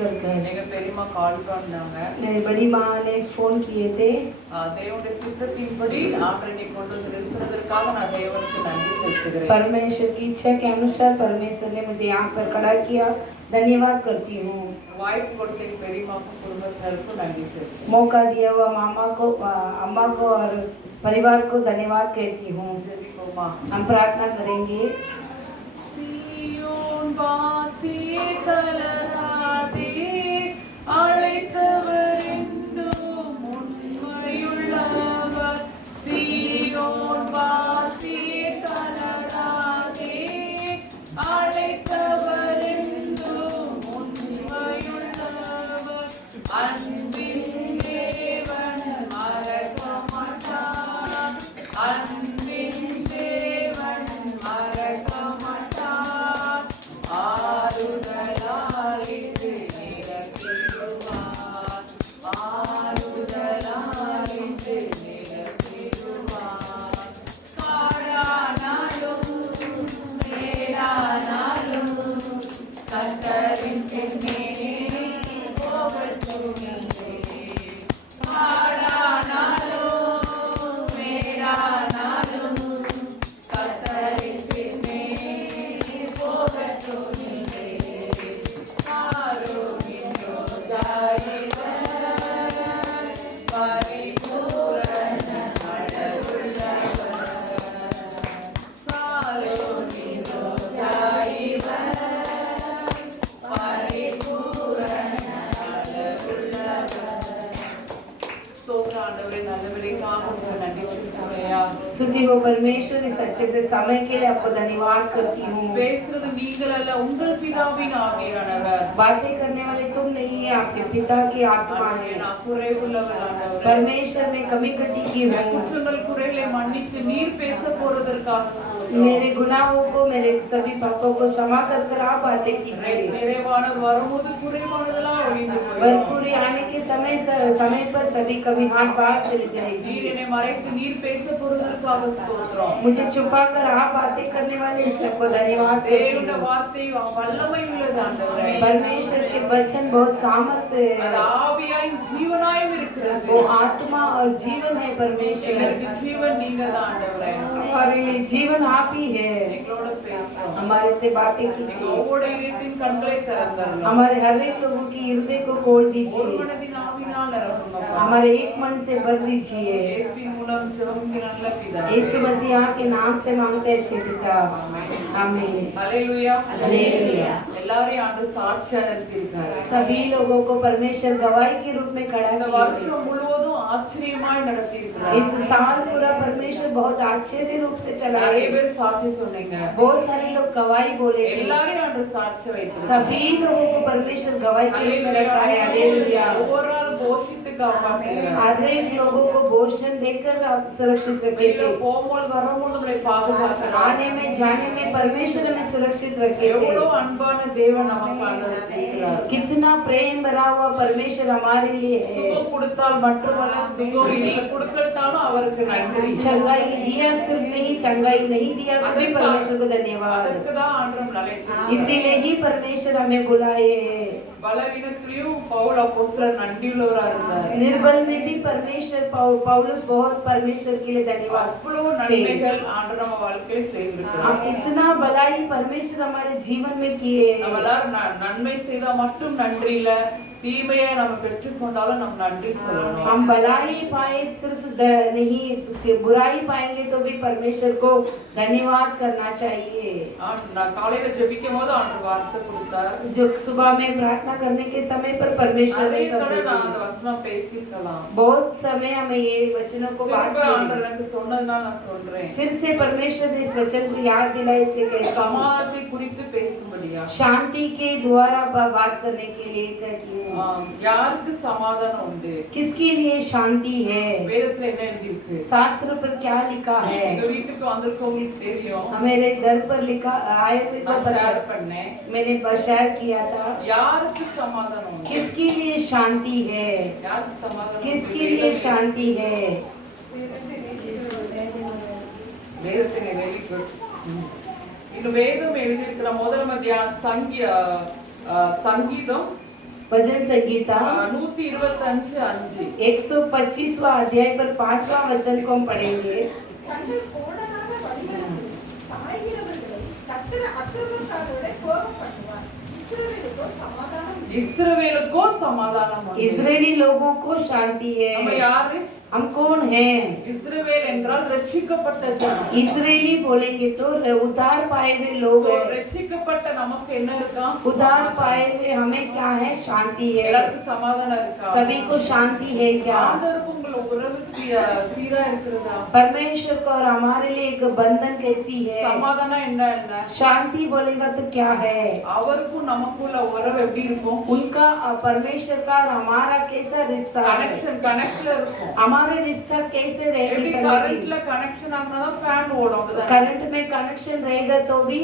कर कर எங்க பெரியம்மா கால் பண்ணாங்க. मेरी बड़ी माँ ने फोन किए थे। தேவனுடைய சித்தத்தின்படி ஆண்டவரை கொண்டு வந்து நிறுத்துவதற்காக நான் தேவனுக்கு நன்றி செலுத்துகிறேன். परमेश्वर की इच्छा के अनुसार परमेश्वर ने मुझे यहाँ पर खड़ा किया, धन्यवाद करती हूँ। வாய்ப்பு கொடுத்த பெரியம்மாக்கும் குடும்பத்தினருக்கும் நன்றி செலுத்துகிறேன். मौका दिया हुआ मामा को, अम्मा को और परिवार को धन्यवाद कहती हूँ। हम प्रार्थना करेंगे। சியோன் வாசியே தளராதே, அழைத்தவர் என்றும் உண்மையுள்ளவர். சியோன் வாசியே தளராதே, அழைத்தவர் என்றும் உண்மையுள்ளவர். அன்பின் தேவன் மறக்க மாட்டார், அன்பின் தேவன் மறக்க மாட்டார். ஆறுதலாயிட்டு நிரப்பிடுவார், ஆறுதலாயிட்டு நிரப்பிடுவார். காடானாலும் மேடானாலும் கர்த்தரின் பின்னே போகட்டுமே. காடானாலும் மேடானாலும் கர்த்தரின் பின்னே போகட்டுமே. ஆரோக்கியோ தாயிவர், பரிபூரண அழகுள்ளவர். ஆரோக்கியோ தாயிவர், பரிபூரண அழகுள்ளவர். சோதர ஆண்டவரே, நல்லவரைக்காக உங்களுக்கு நன்றி சொல்லுகிறேயா. स्तुति हो परमेश्वर, इस अच्छे से समय के लिए आपको धन्यवाद करती हूँ। பேசுறது நீங்கள் அல்ல, உங்கள் பிதாவின் ஆவியானவர். बातें करने वाले तुम नहीं है, आपके पिता की आत्मा है। நான் குறைவுள்ளவர் ஆண்டவரே. परमेश्वर में कमी कटी की என் हूँ। குற்றங்கள் குறைகளை மன்னித்து நீர் பேச போறதற்காக मेरे गुनाहों को, मेरे सभी पापों को क्षमा कर कर आप बातें कीजिए। நிறைவான வரும்போது குறைவானதெல்லாம் ஒழிந்து போயிடும். भरपूरी आने के समय पर सभी कभी हाथ बात चली जाएगी। நீர் என்னை மறைத்து நீர் பேச போறதற்காக ஸ்தோத்திரம். मुझे छुपा कर आप बातें करने वाले सबको धन्यवाद देती தேவனுடைய हूँ। வார்த்தை வல்லமை உள்ளது ஆண்டவரே. परमेश्वर के वचन बहुत सामर्थ्य அது है, ஆவியாய் ஜீவனாயும் இருக்கிறது. वो आत्मा और जीवन है। परमेश्वर எங்களுக்கு ஜீவன் நீங்க தான் ஆண்டவரே. हमारे लिए जीवन आप ही है। எங்களோட பேசும். हमारे से बातें எங்க कीजिए, ஒவ்வொரு இதயத்தின் கண்களை திறந்தருளும். हमारे हर एक लोगों की हृदय को खोल ஒரு दीजिए, மனதின் ஆவியினால் நிரப்புங்கப்பா. हमारे एक मन से भर दीजिए। இயேசுவின் மூலம் ஜெபமிக்கிற நல்ல பிதாவே. यीशु मसीह के नाम से मांगते हैं अच्छे पिता, आमीन। हालेलुया. हालेलुया। எல்லாரையும் ஆண்டு சாட்சியா நிறுத்தியிருக்காரு. सभी लोगों को परमेश्वर गवाही के रूप में खड़ा இந்த किया है। வருஷம் முழுவதும் ஆச்சரியமாய் நடத்தியிருக்கிறார். इस साल पूरा परमेश्वर बहुत आश्चर्य रूप से चला நிறைய है। பேர் சாட்சி சொன்னீங்க. बहुत सारे लोग गवाही बोले थे। எல்லாரையும் ஆண்டு சாட்சி வைத்திருக்கார். सभी लोगों को परमेश्वर गवाही के रूप में रखा है। हालेलुया। ஒவ்வொரு நாள் போஷித்து காப்பாற்றுகிறார். हर एक लोगों को भोजन देकर आप सुरक्षित रखे வெளியில थे। போகும்போது வரும்போது நம்மளை பாதுகாக்கிறார். आने में जाने में परमेश्वर हमें सुरक्षित रखे थे। எவ்வளவு அன்பான தேவன் நமக்கு இருக்கிறார். कितना प्रेम भरा हुआ परमेश्वर हमारे लिए है। சுகம் கொடுத்தால் மட்டுமல்ல, சுகம் இனி கொடுக்கட்டாலும் அவருக்கு நன்றி. चंगाई दिया सिर्फ नहीं, चंगाई नहीं दिया तो भी परमेश्वर को धन्यवाद। அதற்கு தான் ஆண்டவர் அழைத்தார். इसीलिए ही परमेश्वर हमें बुलाए। பலவீனத்திலும் பவுல் அப்போஸ்தலர் நன்றியுள்ளவரா இருந்தார். निर्बल में भी परमेश्वर पौलुस बहुत परमेश्वर के लिए धन्यवाद। அவ்வளவு நன்மைகள் ஆண்டவர் நம்ம வாழ்க்கையில செய்திருக்கிறார். हम इतना भलाई परमेश्वर हमारे जीवन में किए। நம்ம எல்லாரும் நன்மை செய்தா மட்டும் நன்றி இல்ல, தீமையை நம்ம பெற்றுக்கொண்டாலும் நம்ம நன்றி சொல்லணும். हम भलाई पाए सिर्फ नहीं, बुराई पाएंगे तो भी परमेश्वर को धन्यवाद करना चाहिए। நான் காலையில ஜெபிக்கும் போது ஆண்டவர் வார்த்தை கொடுத்தார். जो सुबह में प्रार्थना करने के समय पर परमेश्वर ने सब நான் அந்த வசனம் பேசிக்கலாம். बहुत समय हमें ये वचनों को बात ஆண்டவர் எனக்கு சொன்னதுனால நான் சொல்றேன். फिर से परमेश्वर ने इस वचन को याद दिलाया, इसलिए कहता हूं சமாதானத்தை குறித்து பேசும்படியா, शांति के द्वारा बात करने के लिए कहती हूँ। யாருக்கு சமாதானம் உண்டு? किसके लिए शांति है? வேதத்துல என்ன எழுதிருக்கு? शास्त्र पर क्या लिखा है? எங்க வீட்டுக்கு வந்திருக்கவங்களுக்கு தெரியும். मेरे घर पर लिखा आए थे तो ஷேர் பண்ணேன். मैंने शेयर किया था। யாருக்கு சமாதானம் உண்டு? किसके लिए शांति है? யாருக்கு சமாதானம்? किसके लिए शांति है? வேதத்திலே வெரி குட். இந்த வேதம் எழுதியிருக்கிற முதல் மத்திய சங்கீதம் भजन संगीता 125:5 125वां अध्याय पर 5वां वचन को हम पढ़ेंगे। தங்கள் கோணலான வழிகளுக்கு சாய்கிறவர்களை கர்த்தர் அக்கிரமக்காரரோட கோபப்படுவார். இஸ்ரவேலுக்கோ சமாதானம் உண்டு. इजरायली लोगों को शांति நம்ம है। யாரு? हम कौन हैं? இஸ்ரவேல் என்றால் ரட்சிக்கப்பட்ட ஜனம். इजरायली बोलेंगे तो उद्धार पाए हुए लोग So, हैं। ரட்சிக்கப்பட்ட நமக்கு என்ன இருக்கா? उद्धार पाए हुए हमें क्या है? शांति है। எல்லாருக்கும் சமாதானம் இருக்கா? सभी को शांति है क्या? ஆண்டவருக்கும் உங்கள் உறவு சீரா இருக்கிறதா? परमेश्वर को और हमारे लिए एक बंधन कैसी है? சமாதானம் என்ன? शांति बोलेगा तो क्या है? அவருக்கும் நமக்குள்ள உறவு எப்படி இருக்கும்? उनका परमेश्वर का और हमारा कैसा रिश्ता है? கனெக்ட்ல இருக்கும். हमारे रिश्ता कैसे रहेगी? எப்படி கரண்ட்ல கனெக்ஷன் ஆகுனாதான் ஃபேன் ஓடும். करंट में कनेक्शन रहेगा तो ही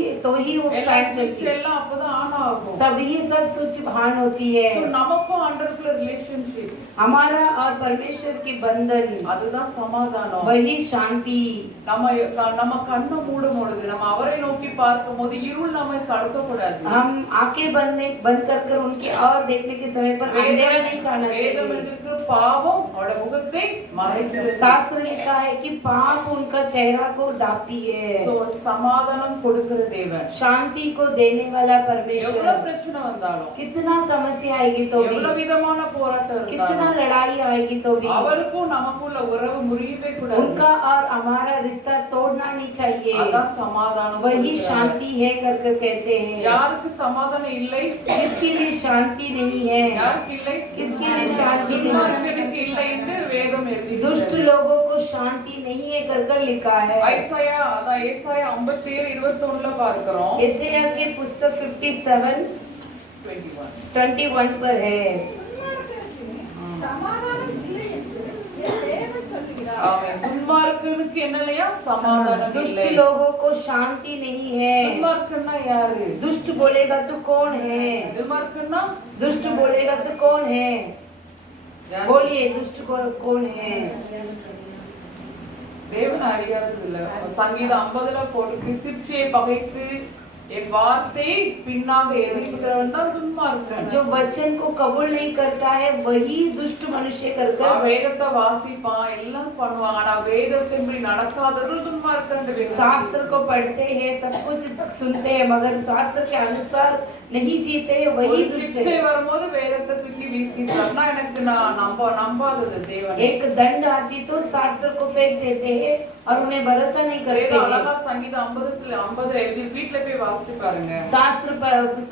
वो फैन चलती है। எல்லாம் அப்பதான் ஆன் ஆகும். तब ये सब स्विच ऑन होती है। So, நமக்கும் ஆண்டவருக்குள்ள ரிலேஷன்ஷிப், हमारा और परमेश्वर की बंधन, அதுதான் சமாதானம். वही शांति। நம்ம கண்ணை மூடும் பொழுது நம்ம அவரை நோக்கி பார்க்கும்போது இருள் நம்மை தடுக்க கூடாது. हम आंखें बंद कर उनके और देखने के समय पर अंधेरा नहीं चाहना வேதம் चाहिए। இருக்கிற பாவம் அவட முகத்தை மறைக்கிறது. शास्त्र लिखा है कि पाप उनका चेहरा को ढांपती है। So, சமாதானம் கொடுக்கிற தேவன். शांति को देने वाला परमेश्वर। எவ்வளவு பிரச்சனை வந்தாலும், कितना समस्या आएगी तो भी, எவ்வளவு விதமான போராட்டம் कितना இருந்தாலும், लड़ाई आएगी तो भी, அவருக்கும் நமக்குள்ள உறவு முறியவே கூடாது. उनका और हमारा रिश्ता तोड़ना नहीं चाहिए। அதான் சமாதானம். वही शांति है कर कहते हैं। யாருக்கு சமாதானம் இல்லை? किसके लिए शांति नहीं है? யாருக்கு இல்லை? किसके लिए शांति नहीं है? துன்மார்க்கனுக்கு இல்லை என்று வேதம் எழுதியிருக்கிறது. दुष्ट लोगों को शांति नहीं है कर लिखा है। ஏசாயா 57:21 பார்க்கிறோம். यशायाह के पुस्तक 57:21 पर है। சமாதானம் இல்லை என்று என் தேவன் சொல்லுகிறார். ஆமென். துன்மார்க்கனுக்கு என்னலையா? சமாதானம் दुष्ट இல்லை. लोगों को शांति नहीं है। துன்மார்க்கன்னா யாரு? दुष्ट बोलेगा तो कौन है? துன்மார்க்கன்னா दुष्ट बोलेगा तो कौन है? யாரு? बोलिए दुष्ट कौन है? தேவன் அறியாதது இல்ல. சங்கீதம் 50ல போட்டு சிற்சியை பகைத்து என் வார்த்தை பின்னாக எரிக்கிறவன் தான் துன்மார்க்கன். जो वचन को कबूल नहीं करता है वही दुष्ट मनुष्य कर வேதத்தை வாசிப்பான், எல்லாம் பண்ணுவான், ஆனா வேதத்தின்படி நடக்காதவர்கள் துன்மார்க்கன். शास्त्र को पढ़ते हैं, सब कुछ सुनते हैं, मगर शास्त्र के अनुसार नहीं जीते हैं, वही दुष्ट சிற்சை है। வரும்போது வேதத்தை தூக்கி வீசிட்டார்னா எனக்கு நான் நம்பாதது தேவன். एक दंड आती तो शास्त्र को फेंक देते हैं और उन्हें भरोसा नहीं करते வேதம் हैं। அழகா சங்கீதம் 50 எழுதி வீட்டுல போய் வாசிச்சு பாருங்க. शास्त्र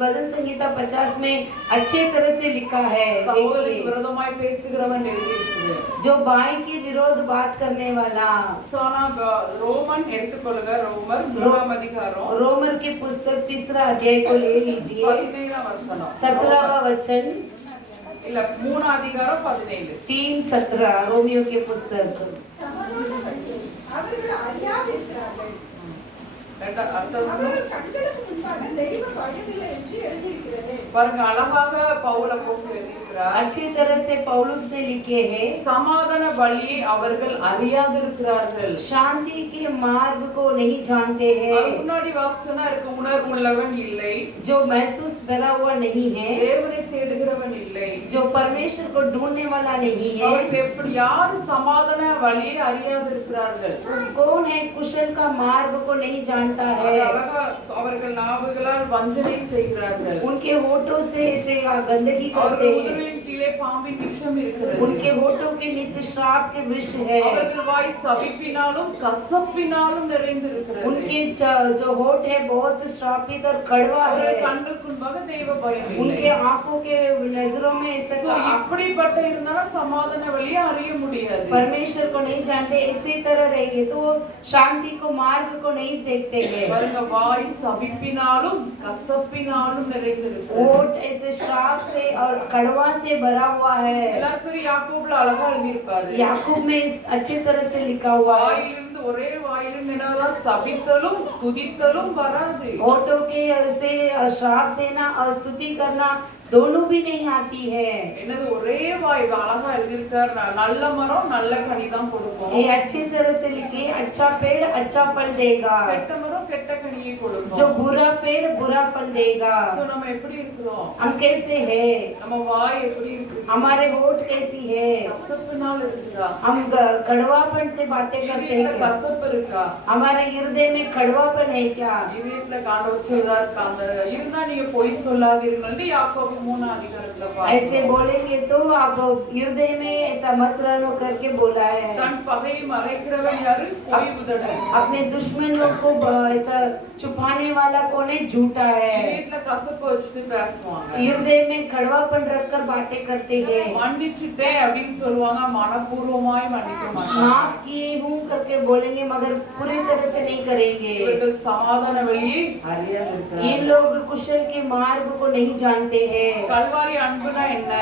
भजन संगीता 50 में अच्छे तरह से लिखा है। சகோதரிக்கு விரோதமாய் பேசுகிறவன் எழுதியிருக்குது. जो भाई के विरोध बात करने वाला। ரோமன் எடுத்துக்கொள்ளுங்க. ரோமர் 3ஆம் அதிகாரம் रोमर की पुस्तक 3रा अध्याय को ले लीजिए। 17ஆம் வசனம். 17वां वचन இல்ல 3ஆம் அதிகாரம் 17. 3:17 रोमियो की पुस्तक। சமாதான வழியை அவர்கள் அறியாதிருக்கிறார்கள். அவர்கள் கண்களுக்கு முன்பாக தெய்வ வழியில்லை என்று எழுதியிருக்கிறது. பாருங்க, அழகாக பவுல் அப்போஸ்தலன் எழுதியிருக்கிறார். अच्छी तरह से पौलुस ने लिखे हैं, சமாதான வழியை அவர்கள் அறியாதிருக்கிறார்கள். शांति के मार्ग को नहीं जानते அது हैं। முன்னாடி வாசனா இருக்க உணர்வுள்ளவன் இல்லை, जो महसूस भरा हुआ नहीं है, தேவனை தேடுகிறவன் இல்லை. जो परमेश्वर को ढूंढने वाला नहीं है। அவர்கள் எப்படி யார் சமாதான வழியை அறியாதிருக்கிறார்கள்? कौन है कुशल का मार्ग को नहीं जानता அது है। அழகா அவர்கள் நாவுகளால் வஞ்சனை செய்கிறார்கள். उनके होठों से ऐसे गंदगी करते அவர்கள் हैं। உதவியின் கீழே பாம்பின் விஷம் இருக்கிறது. उनके होठों के नीचे श्राप के विष है। அவர்கள் வாய் சபிப்பினாலும் கசப்பினாலும் நிறைந்திருக்கிறது. उनके जो होठ है बहुत श्रापित और कड़वा அவர்கள் है। கண்களுக்கு முன்பாக தெய்வ பயம் இல்லை. उनके आंखों के नजरों में ऐसा So, இப்படிப்பட்ட இருந்தாலும் சமாதான வழியை அறிய முடியாது. परमेश्वर को नहीं जानते, इसी तरह रहेंगे तो वो शांति को मार्ग को नहीं देखते हैं। பாருங்க, வாய் சபிப்பினாலும் கசப்பினாலும் நிறைந்திருக்கிறது. होठ ऐसे श्राप से और कड़वा से भरा हुआ है। எல்லாருக்கும் யாக்கோபுல அழகா எழுதியிருப்பாரு. याकूब में अच्छी तरह से लिखा हुआ है, வாயிலிருந்து ஒரே வாயிலிருந்து என்னதான் சபித்தலும் துதித்தலும் வராது. होठों के से श्राप देना और स्तुति करना दोनों भी नहीं आती है। என்னது ஒரே வாய் அழகா எழுதியிருக்கார். நல்ல மரம் நல்ல கனி தான் கொடுக்கும். ये अच्छी तरह से लिखिए, अच्छा पेड़ अच्छा फल देगा, கெட்ட மரம் கெட்ட கனியை கொடுக்கும். जो बुरा पेड़ बुरा फल देगा। சோ நம்ம எப்படி இருக்கிறோம்? हम कैसे है, நம்ம வாய் எப்படி இருக்கு? हमारे होठ कैसी है, கசப்புனால இருக்குதா? हम कड़वापन से बातें करते இதயத்துல हैं, கசப்பு இருக்கா? हमारे हृदय में कड़वापन है क्या? இதயத்துல காண்டவர் சொல்றார், அந்த இருந்தா நீங்க பொய் சொல்லாதீர்கள். யாக்கோபு 3 அதிகாரத்துல ऐसे बोलेंगे तो आप हृदय में ऐसा मत रहना करके बोला है। தன் பகையை மறைக்கிறவன் யாரு? பொய் உதடு. अपने दुश्मनों को ऐसा छुपाने वाला कौन है? झूठा है। இதயத்துல கசப்பு வச்சுட்டு பேசுவாங்க. हृदय में कड़वापन रखकर बातें करते हैं। மன்னிச்சுட்டேன் அப்படின்னு சொல்லுவாங்க, மனப்பூர்வமாய் மன்னிக்க மாட்டாங்க. माफ किए हूँ करके बोलेंगे मगर पूरी तरह से नहीं करेंगे। இவர்கள் சமாதான வழியை அறியாது இருக்கிறார்கள். ये लोग कुशल के मार्ग को नहीं जानते हैं। கல்வாரி அன்புனா என்ன?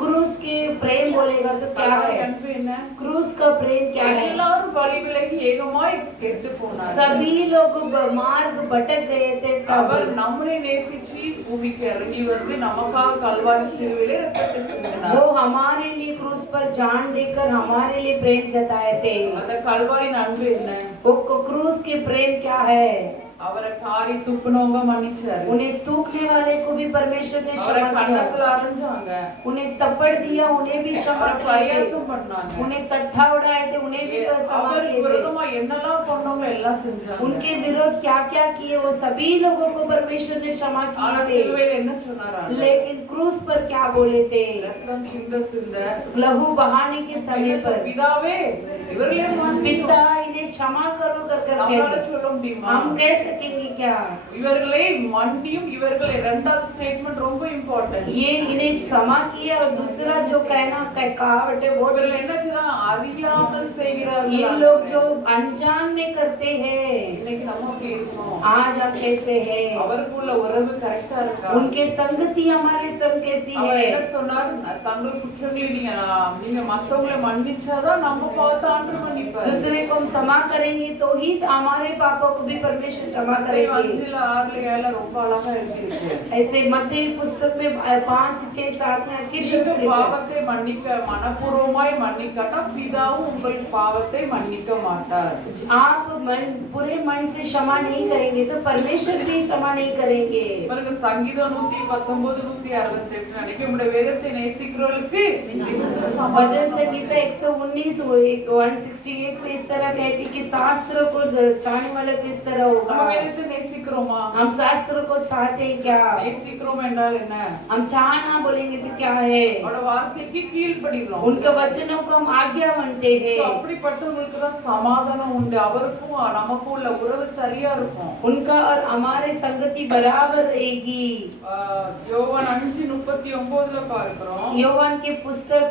क्रूस के प्रेम बोलेगा तो क्या கல்வாரி है? அன்பு என்ன? क्रूस का प्रेम क्या है? எல்லாரும் வழி விலகி ஏகமாய் கெட்டு போனார்கள். सभी लोग मार्ग भटक गए थे। அவர் நம்மை நேசிச்சு பூமிக்கு இறங்கி வந்து நமக்காக கல்வாரி சிலுவையிலே ரத்தத்தை சிந்தினார். वो हमारे लिए क्रूस पर जान देकर हमारे लिए प्रेम जताए थे। அந்த கல்வாரின் அன்பு என்ன? वो क्रूस के प्रेम क्या है? அவரை காரி துப்புனவங்க மன்னிச்சாரு. उन्हें थूकने वाले को भी परमेश्वर ने அவரை क्षमा किया, கன்னத்துல அரைஞ்சாங்க. उन्हें थप्पड़ दिया, उन्हें भी क्षमा அவரை किया, பரியாசம் பண்ணாங்க. उन्हें तत्था उड़ाए थे, उन्हें भी क्षमा அவருக்கு किए थे। விரோதமா என்னெல்லாம் பண்ணவங்க எல்லாம் செஞ்சாங்க. उनके विरोध क्या क्या किए वो सभी लोगों को परमेश्वर ने क्षमा ஆனா किए थे। சிலுவையில என்ன சொன்னாரா? लेकिन क्रूस पर क्या बोले थे? ரத்தம் சிந்த சிந்த लहू बहाने के समय पर பிதாவே இவர்களே மன்னியும். पिता इन्हें क्षमा करो कर कर நம்மளால कहते। சொல்ல முடியுமா? हम कह सकेंगे क्या? இவர்களை மன்னியும். இவர்களை இரண்டாவது ஸ்டேட்மெண்ட் ரொம்ப இம்பார்ட்டன்ட். ये इन्हें क्षमा किया और दूसरा जो कहना कहावट है वो இவர்கள் என்ன செய்றாங்க? அறியாமல் செய்கிறார்கள். ये लोग जो अनजान में करते हैं। இன்னைக்கு நம்ம அப்படி இருக்கோம். आज हम कैसे हैं? அவருக்குள்ள உறவு கரெக்டா இருக்கா? उनके संगति हमारे संग कैसी அவர் है? என்ன சொன்னார்? தங்கள் குற்றங்களை நீங்க மத்தவங்களை மன்னிச்சாதான் நம்ம பார்த்து ஆண்டவர் மன்னிப்பார். दूसरे को हम क्षमा करेंगे तो ही हमारे पापों को भी परमेश्वर क्षमा करेंगे। 5:6 ரொம்ப அழகா எழுதியிருக்கு. ऐसे मत्ती पुस्तक में 5, 6, 7 में अच्छी तरह நீங்க से लिखा है। பாவத்தை மன்னிக்க மனப்பூர்வமாய் மன்னிக்காட்டா பிதாவும் உங்கள் பாவத்தை மன்னிக்க மாட்டார். आप पूरे मन से क्षमा नहीं करेंगे तो परमेश्वर भी क्षमा नहीं करेंगे। பாருங்க, சங்கீதம் 119, 168 நினைக்க உங்களுடைய வேதத்தை நேசிக்கிறவர்களுக்கு भजन संगीता 119 168 में इस तरह कहती कि शास्त्र को चाहने वाले को इस तरह நம்ம होगा। வேதத்தை நேசிக்கிறோமா? हम शास्त्र को चाहते हैं क्या? நேசிக்கிறோம் என்றால் என்ன? हम चाहना बोलेंगे तो क्या है? அவரோட வார்த்தைக்கு கீழ்ப்படிகிறோம். उनके वचनों को हम आज्ञा मानते हैं। அப்படிப்பட்டவங்களுக்கு தான் சமாதானம் உண்டு. அவருக்கும் நமக்கும் உள்ள உறவு சரியா இருக்கும். उनका और हमारे संगति बराबर रहेगी। யோவான் 5:39 பார்க்கிறோம். யோவான் के पुस्तक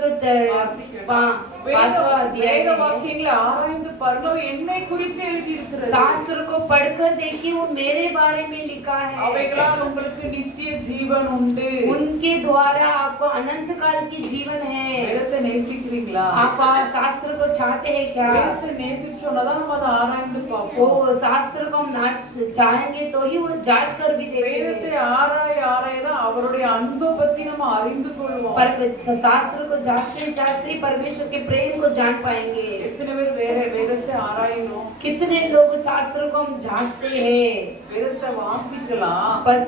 5वां अध्याय வேத में வாக்கியங்களை ஆராய்ந்து பாருங்க. என்னை குறித்து எழுதி இருக்கிறது. शास्त्र को पढ़कर देखिए वो मेरे बारे में लिखा है। அவைகளால் உங்களுக்கு நித்திய ஜீவன் உண்டு. उनके द्वारा आपको अनंत काल की जीवन है। வேதத்தை நேசிக்கிறீங்களா? आप शास्त्र को चाहते हैं क्या? வேதத்தை நேசிச்சோம்னா நம்ம அதை ஆராய்ந்து वो பார்ப்போம். शास्त्र को हम ना चाहेंगे तो ही वो जांच कर भी வேதத்தை देखेंगे। ஆராயதான் அவருடைய அன்பை பத்தி நம்ம அறிந்து கொள்வோம். पर शास्त्र को जांचते जांचते परमेश्वर के प्रेम को जान पाएंगे। எத்தனை பேர் வேதத்தை ஆராயணும்? कितने लोग शास्त्र को हम जांचते हैं? வேதத்தை வாசிக்கலாம். बस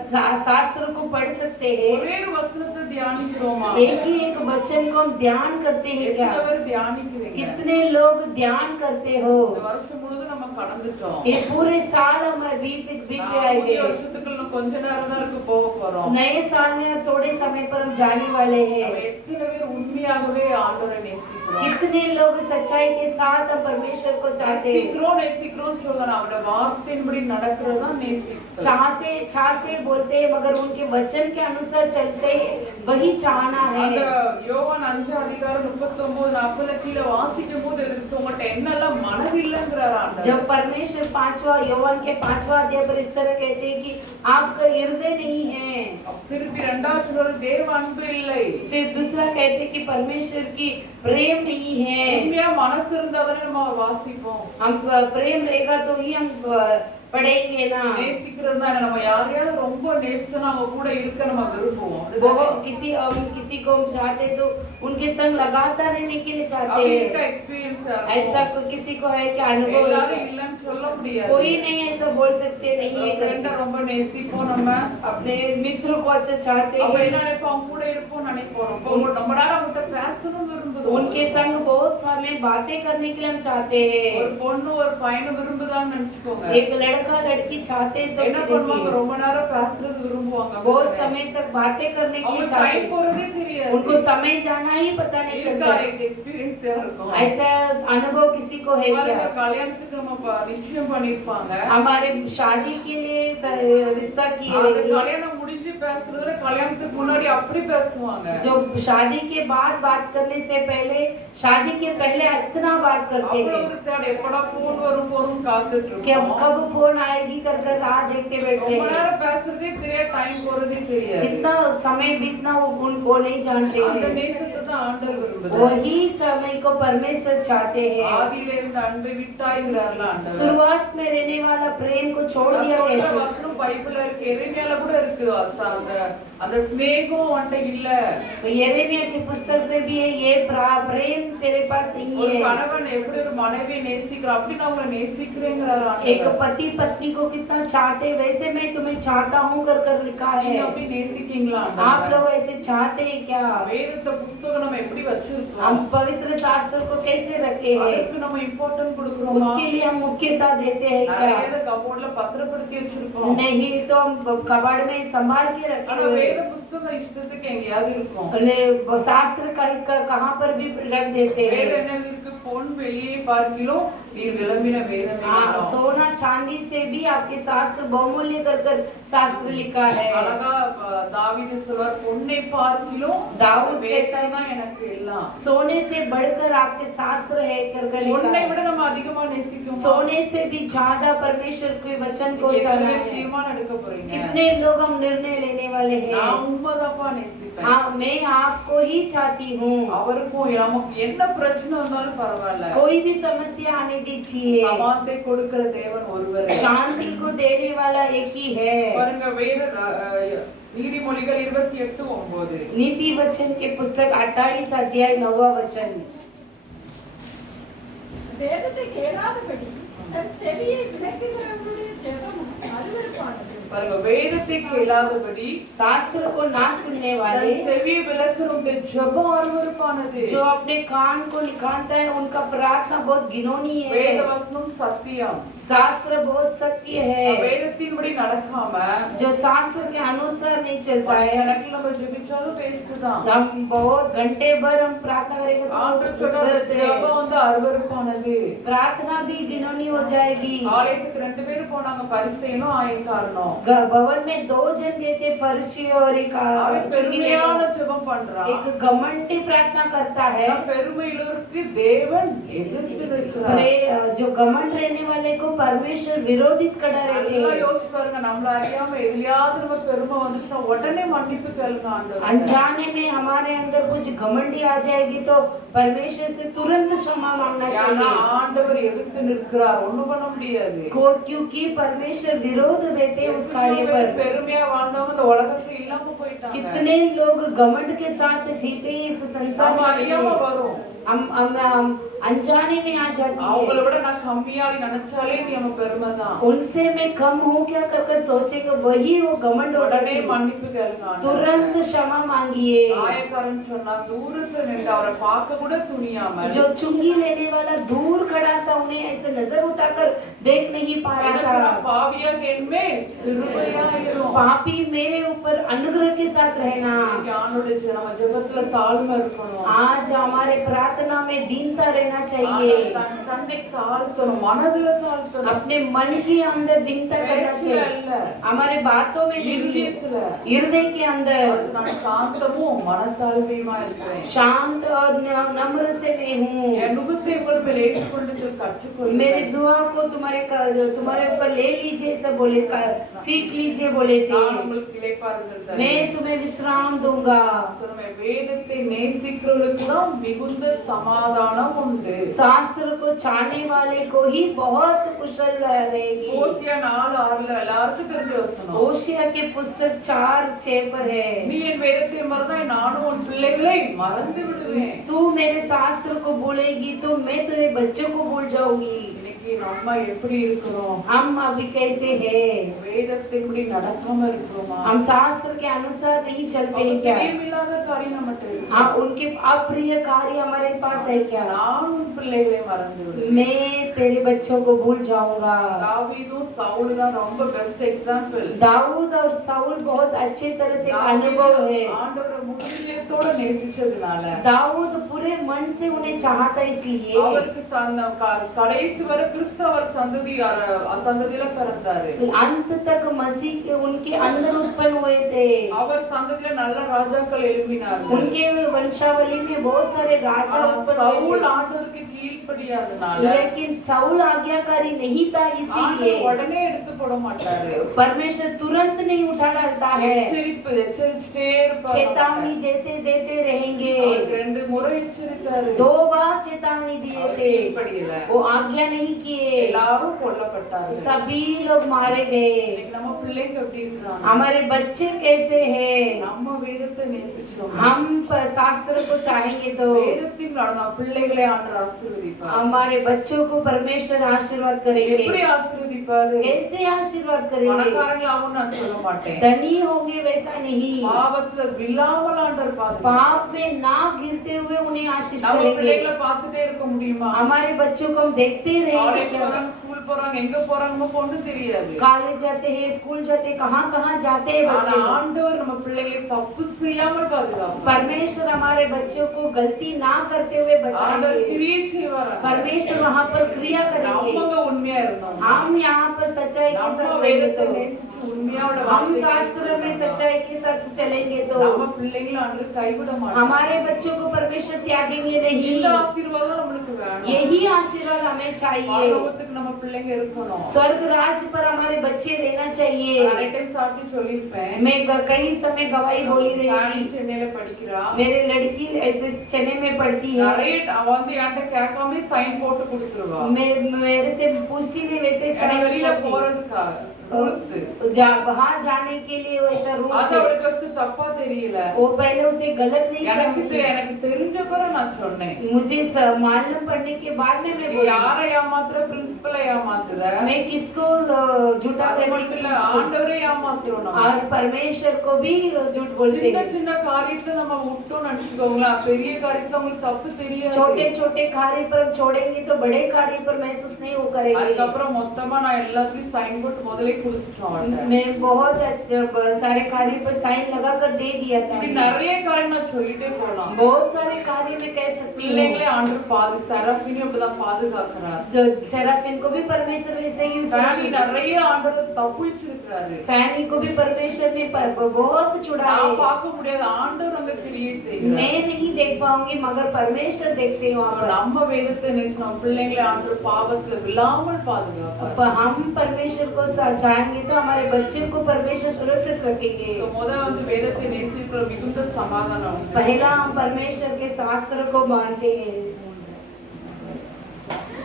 शास्त्र को पढ़ सकते हैं। ஒரே ஒரு வசனத்தை தியானிக்கிறோமா? एक ही एक वचन को हम ध्यान करते हैं क्या? எத்தனை பேர் தியானிக்கிறீங்க? कितने लोग ध्यान करते हो? இந்த வருஷம் முழுதும் நம்ம கடந்துட்டோம். ये पूरे साल हम बीत புதிய आएंगे। வருஷத்துக்கு இன்னும் கொஞ்ச நேரம் தான் இருக்கு போக போறோம். नए साल में अब थोड़े समय पर हम जाने वाले நம்ம हैं। எத்தனை பேர் உண்மையாகவே ஆண்டவரை நேசிக்கிறோம்? कितने लोग सच्चाई के साथ हम परमेश्वर को चाहते हैं? நேசிக்கிறோம் சொல்லணும். அவருடைய வார்த்தையின்படி நடக்கிறதா நேசிக்கிறோம். चाहते बोलते हैं मगर उनके वचन के अनुसार चलते हैं, वही चाहना அந்த है। யோவான் 5:39-40 கீழ வாசிக்கும் போது உங்கள்ட்ட என்னெல்லாம் மனதில்லைங்கிறார் ஆண்டவர். जब परमेश्वर 5वां யோவான் के 5वां अध्याय पर इस तरह कहते हैं कि आपका हृदय नहीं है। திருப்பி 2வது சொல்றாரு தேவ அன்பு இல்லை. फिर दूसरा कहते हैं कि परमेश्वर की प्रेम नहीं है। உண்மையா மனசு இருந்தா தானே நம்ம வாசிப்போம். हम प्रेम रहेगा तो ही हम पढ़ेंगे ना। நேசிக்கிறதா நம்ம யாரையாவது ரொம்ப நேசிச்சோம்னா அவங்க கூட இருக்க நம்ம விரும்புவோம். वो किसी को हम चाहते तो उनके संग लगातार रहने के लिए चाहते அப்படி हैं। இருக்க எக்ஸ்பீரியன்ஸ் ऐसा किसी को है कि अनुभव எல்லாரும் இல்லன்னு சொல்ல முடியாது. कोई नहीं ऐसा बोल सकते नहीं है ஃப்ரெண்ட ரொம்ப நேசிப்போம் நம்ம. अपने मित्रों को अच्छा चाहते அப்ப हैं। என்ன நினைப்போம், அவங்க கூட இருப்போம் நினைப்போம். ரொம்ப நேரம் அவங்ககிட்ட பேசணும் விரும்புவோம். उनके संग बहुत हमें बातें करने के लिए हम चाहते हैं। ஒரு பொண்ணு ஒரு பையனை விரும்புதான்னு நினைச்சுக்கோங்க. एक लड़का लड़की चाहते हैं तो என்ன பண்ணுவாங்க, ரொம்ப நேரம் பேசுறது விரும்புவாங்க. बहुत समय तक बातें करने के लिए चाहते டைம் போறதே தெரியாது. उनको समय जाना ही पता नहीं चलता। எக்ஸ்பீரியன்ஸ் இருக்கும். ऐसा अनुभव किसी को है क्या? கல்யாணத்துக்கு நம்ம நிச்சயம் பண்ணிருப்பாங்க. हमारे शादी के लिए रिश्ता किए அது கல்யாணம் முடிஞ்சு பேசுறதுல கல்யாணத்துக்கு முன்னாடி அப்படி பேசுவாங்க. जो शादी के बाद बात करने से पहले शादी के पहले इतना बात करते हैं எப்படா போன் வரும் காத்துட்டு कि अब இருக்கோம். कब फोन आएगी कर राह देखते बैठते ரொம்ப हैं। நேரம் பேசுறதே தெரியாது, டைம் போறதே தெரியாது. कितना समय बीतना वो नहीं जानते அந்த हैं। நேசத்தை தான் ஆண்டவர் விரும்புகிறார். वही समय को परमेश्वर चाहते हैं। ஆதியில இருந்த அன்பை விட்டாய்ங்கறார்ல ஆண்டவர். शुरुआत में रहने वाला प्रेम को छोड़ दिया சொல்ற कैसे? வசனம் பைபிள்ல இருக்கு, எரேமியால கூட இருக்கு. அந்த ஸ்நேகம் உன்கிட்ட இல்ல. तो यिर्मयाह की पुस्तक में भी है ये प्रेम तेरे पास नहीं ஒரு है। கணவன் எப்படி ஒரு மனைவியை நேசிக்கிறான் அப்படி நான் உங்களை நேசிக்கிறேங்கிறார் एक ஆண்டவர். पति पत्नी को कितना चाहते वैसे मैं तुम्हें चाहता हूँ कर लिखा நீங்க है। அப்படி நேசிக்கீங்களா आप ஆண்டவர்? लोग ऐसे चाहते हैं क्या? வேதத்தை புத்தகம் நம்ம எப்படி வச்சிருக்கோம்? हम पवित्र शास्त्र को कैसे रखे हैं? அதுக்கு நம்ம இம்பார்ட்டன்ட் கொடுக்கிறோமா? उसके लिए हम मुख्यता देते हैं நிறைய क्या? கபோர்ட்ல பத்திரப்படுத்தி வச்சிருக்கோம். नहीं तो हम कबाड़ में संभाल के रखे ஆனா हुए வேத புத்தகம் இஷ்டத்துக்கு எங்கேயாவது இருக்கும். शास्त्र कहाँ पर भी रख देते வேத हैं। என்ன இருக்கு, பொன் வெளியே பார்க்கிலும் நீர் விளம்பின வேதமே हाँ, வேதம். सोना चांदी से भी आपके शास्त्र बहुमूल्य कर शास्त्र लिखा है। அழகா தாவீது சொல்றார், பொன்னை பார்க்கிலும் दाऊद कहता வேதம் தான் है எனக்கு எல்லாம். सोने से बढ़कर आपके शास्त्र है कर लिखा பொன்னை है। விட நம்ம அதிகமா நேசிக்கணும். सोने से भी ज्यादा परमेश्वर के वचन को जाना है। தீர்மானம் எடுக்க போறீங்க. कितने लोग हम निर्णय लेने वाले हैं? நான் உண்மைதாப்பா நேசிப்பேன். हाँ, मैं आपको ही चाहती हूँ। அவருக்கும் நமக்கு என்ன பிரச்சனை வந்தாலும் பரவாயில்ல. कोई भी समस्या आने दीजिए, சமாதானத்தை கொடுக்கிற தேவன் ஒருவரே. शांति को देने वाला एक ही है। பாருங்க வேத நீதிமொழிகள் 28:9. नीति वचन के पुस्तक 28 अध्याय 9वां वचन। வேதத்தை கேளாதபடி தன் செவியை விலக்குகிறவனுடைய ஜெபம் அருவருப்பானது. பாருங்க வேதத்தை கேளாதபடி शास्त्र को ना सुनने தன் वाले, செவியை விலக்குறவனுடைய ஜெபம் அருவருப்பானது. जो अपने कान को निकालता है उनका प्रार्थना बहुत घिनौनी வேத है। வசனம் சத்தியம். शास्त्र बहुत सत्य है। வேதத்தின்படி நடக்காம जो शास्त्र के अनुसार नहीं चलता है, கணக்குல நம்ம ஜெபிச்சாலும் வேஸ்ட் தான். हम बहुत घंटे भर हम प्रार्थना करेंगे ஆண்டவர் तो சொல்றாரு, व्यर्थ है। ஜெபம் வந்து அருவருப்பானது. प्रार्थना भी घिनौनी हो जाएगी। ஆலயத்துக்கு 2 பேர் போனாங்க, பரிசேயனும் ஆயக்காரனும். भवन में 2 जन गए थे, फरीसी और एक அவன் பெருமையான ஜெபம் பண்றான். एक घमंडी प्रार्थना करता है। பெருமையுள்ளவருக்கு தேவன் எதிர்த்து நிற்கிறார். जो घमंड रहने वाले को परमेश्वर विरोधित कर रहे நல்லா हैं। யோசிச்சு பாருங்க, நம்மள அறியாம எதுலயாவது நம்ம பெருமை வந்துச்சுன்னா உடனே மன்னிப்பு கேளுங்க ஆண்டவரே. अनजाने में हमारे अंदर कुछ घमंडी आ जाएगी तो परमेश्वर से तुरंत क्षमा मांगना ஏன்னா चाहिए। ஆண்டவர் எதிர்த்து நிற்கிறார், ஒண்ணும் பண்ண முடியாது. क्योंकि परमेश्वर विरोध रहते हैं उस कार्य पर। பெருமையா வாழ்ந்தவங்க இந்த உலகத்துல இல்லாம போயிட்டாங்க. कितने लोग घमंड के साथ जीते हैं इस संसार நம்ம அறியாம में। வரும். हम अनजाने में आ जाती அவங்கள है। விட நான் கம்மியாடி நினைச்சாலே இது நம்ம பெருமை தான். उनसे मैं कम हूँ क्या कर सोचेंगे, वही वो घमंड हो உடனே जाती है। மன்னிப்பு கேளுங்க ஆண்டவரே. तुरंत क्षमा मांगिए। ஆயக்காரன் சொன்னா தூரத்துல நின்று அவரை பார்க்க கூட துணியாம जो चुंगी लेने वाला दूर खड़ा था, उन्हें ऐसे नजर उठाकर देख नहीं पा என்ன रहा சொன்னா, था। பாவியாக என்மேல் கிருபையாயிரும். पापी मेरे ऊपर अनुग्रह के साथ रहना। இன்னைக்கு ஆண்டவருடைய நம்ம ஜெபத்துல தாழ்மை இருக்கணும். आज हमारे प्रार्थना में दीनता रहना चाहिए। தன்னை தாழ்த்தணும், மனதுல தாழ்த்தணும். अपने मन के अंदर दीनता करना चाहिए, हमारे बातों में नहीं, இருதயத்துல हृदय के अंदर நான் சாந்தமும் மனத்தாழ்மையுமா இருக்கிறேன். शांत और नम्र से मैं हूँ। என் நுகத்தை உங்கள் மேல் ஏற்றுக்கொண்டு मेरे கற்றுக்கொள்ளுங்கள். जुआ को तुम्हारे ऊपर ले लीजिए, सब बोले सीख लीजिए बोले நான் थे, உங்களுக்கு இளைப்பாறுதல் தருவேன். मैं तुम्हें विश्राम दूंगा। சொல்லுமே, வேதத்தை நேசிக்கிறவர்களுக்கு தான் மிகுந்த சமாதானம் உண்டு. शास्त्र को चाहने वाले को ही बहुत कुशल रहेगी। ஓசியா 4:6 எல்லாருக்கும் தெரிஞ்ச வசனம். ओशिया के पुस्तक 4:6 पर है, நீ என் வேதத்தை மறந்தாய், நானும் உன் பிள்ளைகளை மறந்து விடுவேன். तू मेरे शास्त्र को भूलेगी तो मैं तेरे बच्चों को भूल जाऊंगी। இன்னைக்கு நம்ம எப்படி இருக்கிறோம்? हम अभी कैसे हैं? வேதத்தின்படி நடக்காம இருக்கிறோமா? हम शास्त्र के अनुसार नहीं चलते हैं क्या? பிரியமில்லாத காரியம் நம்மகிட்ட இருக்கு. हाँ, उनके अप्रिय कार्य हमारे पास है क्या? நான் உன் பிள்ளைகளை மறந்து விடுவேன். मैं तेरे बच्चों को भूल जाऊंगा। தாவீதும் சவுல் தான் ரொம்ப பெஸ்ட் எக்ஸாம்பிள். दाऊद और साउल बहुत अच्छे तरह से अनुभव है। ஆண்டவரை முழுமையத்தோட நேசிச்சதுனால दाऊद पूरे मन से उन्हें चाहता इसलिए அவருக்கு கடைசி வரை கிறிஸ்தவர் சந்ததியில பிறந்தாரு. अंत तक मसीह के उनके अंदर उत्पन्न हुए थे। அவர் சந்ததியில நல்ல ராஜாக்கள் எழும்பினார்கள். उनके वंशावली में बहुत सारे राजा उत्पन्न हुए சவுல் थे। ஆண்டவருக்கு கீழ்ப்படியாதனால लेकिन साउल आज्ञाकारी नहीं था, इसीलिए ஆண்டவர் உடனே எடுத்து போட மாட்டாரு. परमेश्वर तुरंत नहीं उठा डालता है, எச்சரிச்சுட்டே இருப்பாரு. चेतावनी देते देते रहेंगे। அவருக்கு 2 முறை எச்சரித்தாரு. 2 बार चेतावनी दिए थे, கீழ்ப்படியல. वो आज्ञा नहीं किए, எல்லாரும் கொல்லப்பட்டார்கள். सभी लोग मारे गए। இன்னைக்கு நம்ம பிள்ளைங்க எப்படி இருக்காங்க? हमारे बच्चे कैसे हैं? நம்ம வேதத்தை நேசிச்சோம். हम शास्त्र को चाहेंगे तो வேதத்தின் நடந்த பிள்ளைகளை ஆண்டவர் ஆசீர்வதிப்பார். हमारे बच्चों को परमेश्वर आशीर्वाद करेंगे। எப்படி ஆசீர்வதிப்பாரு? कैसे आशीर्वाद करेंगे? பணக்காரங்களாவும் நான் சொல்ல மாட்டேன். धनी होंगे वैसा नहीं, பாவத்துல விழாமல் ஆண்டவர் பாதுகாப்பார். पाप में ना गिरते हुए उन्हें आशीष நம்ம करेंगे। பிள்ளைகளை பார்த்துட்டே இருக்க முடியுமா? हमारे बच्चों को हम देखते ही रहेंगे காலேஜ் क्या? போறாங்க, ஸ்கூல் போறாங்க, எங்க போறாங்கன்னு ஒண்ணும் தெரியாது. कॉलेज जाते हैं, स्कूल जाते हैं, कहाँ कहाँ जाते हैं बच्चे। ஆனா ஆண்டவர் நம்ம பிள்ளைகளை தப்பு செய்யாமல் பாதுகாப்பார். परमेश्वर हमारे बच्चों को गलती ना करते हुए ஆண்டவர் बचाएंगे। கிரியை செய்வார். परमेश्वर वहाँ पर क्रिया करेंगे। நம்ம உண்மையா இருந்தோம். हम यहाँ पर सच्चाई के साथ நம்ம रहेंगे வேதத்தை तो, நேசிச்சு உண்மையோட हम வாழ்க்கை शास्त्र में सच्चाई के साथ चलेंगे तो நம்ம பிள்ளைகளை ஆண்டவர் கைவிட மாட்டார். हमारे बच्चों को परमेश्वर त्यागेंगे இந்த नहीं। ஆசீர்வாதம் நம்மளுக்கு வேணும். यही आशीर्वाद हमें चाहिए। பரலோகத்துக்கு நம்ம பிள்ளைங்க இருக்கணும். स्वर्ग राज्य पर हमारे बच्चे रहना चाहिए। நிறைய டைம் சாட்சி சொல்லிருப்பேன். मैं कई समय गवाही बोली रही ராணி थी। சென்னையில படிக்கிறா. मेरी लड़की ऐसे चेन्नई में पढ़ती है। நிறைய அவ வந்து என்கிட்ட கேட்காம சைன் போட்டு கொடுத்துருவா. मेरे से पूछती नहीं, वैसे எனக்கு साइन வெளியில करती। போறதுக்காக बाहर जाने के लिए वैसा रूल அது है। அவளுக்கு first தப்பா தெரியல. वो पहले उसे गलत नहीं समझी। எனக்கு தெரிஞ்ச பிறகு நான் சொன்னேன். मुझे मालूम पड़ने के बाद में मैं நீ बोली, யாரை ஏமாத்துற? பிரின்சிபலை ஏமாத்துற. मैं किसको झूठा அது करने மட்டும் இல்ல, ஆண்டவரே ஏமாத்துறோம் நம்ம. और परमेश्वर को भी झूठ बोलते சின்ன हैं। சின்ன காரியத்துல நம்ம விட்டோம்னு நினைச்சுக்கோங்களேன், பெரிய காரியத்துல அவங்களுக்கு தப்பு தெரியாது. छोटे छोटे कार्य पर छोड़ेंगे तो बड़े कार्य पर महसूस नहीं हो करेंगे। அதுக்கப்புறம் மொத்தமா நான் எல்லாத்துலயும் சைன் போட்டு முதலே கொடுத்துட்டோம் அவன்கிட்ட. मैं बहुत सारे कार्य पर साइन लगा कर दे दिया था। இப்படி நிறைய காரியம் நான் சொல்லிட்டே போலாம். बहुत सारे कार्य में कह सकती हूँ। பிள்ளைங்களே ஆண்டவர் செராஃபினையும் அப்படிதான் பாதுகாக்கிறார். सेराफिन को भी परमेश्वर वैसे ही ஃபேனி நிறைய ஆண்டவர் தப்புச்சிருக்காரு. फैनी को भी परमेश्वर ने बहुत छुड़ाया நான் है। பார்க்க முடியாது, ஆண்டவர் அங்க கிரியை செய்கிறார். मैं नहीं देख पाऊंगी मगर परमेश्वर देखते हैं वहाँ पर। நம்ம வேதத்தை நேசிச்சு நம்ம பிள்ளைங்களை ஆண்டவர் பாவத்துல விழாமல் பாதுகாப்பார். अब हम परमेश्वर को चाहेंगे तो हमारे बच्चों को परमेश्वर सुरक्षित रखेंगे। முதல்ல வந்து வேதத்தை நேசிக்கிற மிகுந்த சமாதானம். पहला हम परमेश्वर के शास्त्र को मानते हैं।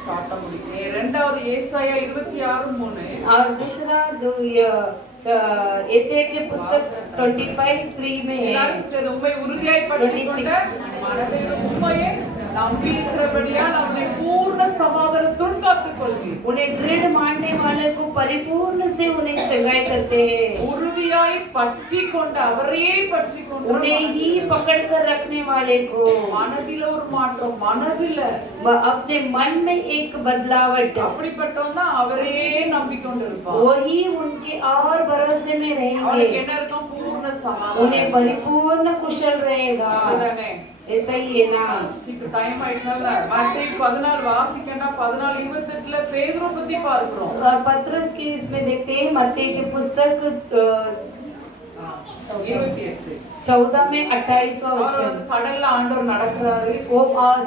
சாட்ட முடியும். இரண்டாவது ஏசாயா 26:3. और दूसरा एसाया के पुस्तक 25:3 में है। எல்லாரும் உம்மை உறுதியாய் பற்றிக்கொண்ட மனதில் உம்மையே நம்பி இருக்கிறபடியால் அவனை பூர்ண சமாதானத்துடன் காத்துக்கொள்வீர். उन्हें दृढ़ मानने वाले को परिपूर्ण से उन्हें सगाई करते हैं। உறுதியாய் பற்றிக்கொண்ட அவரையே பற்றிக்கொண்ட उन्हें ही पकड़ कर रखने वाले को மனதில ஒரு மாற்றம், மனதில अपने मन में एक बदलावट, அப்படிப்பட்டவன் தான் அவரையே நம்பிக்கொண்டிருப்பான். वही उनके और भरोसे में அவனுக்கு रहेंगे। என்ன இருக்கும்? பூர்ண சமாதானம். उन्हें परिपूर्ण कुशल रहेगा। அதுதானே? ऐसा ही है ना। சீக்கிரம் டைம் ஆயிட்டனால மத்தேயு 14 வாசிக்கனா 14:28ல பேதுரு பத்தி பார்க்கிறோம். और पत्रस की इसमें देखते हैं मत्ती की पुस्तक 28 14 में 28वां அவர் वचन। வந்து கடல்ல ஆண்டவர் நடக்கிறாரு. वो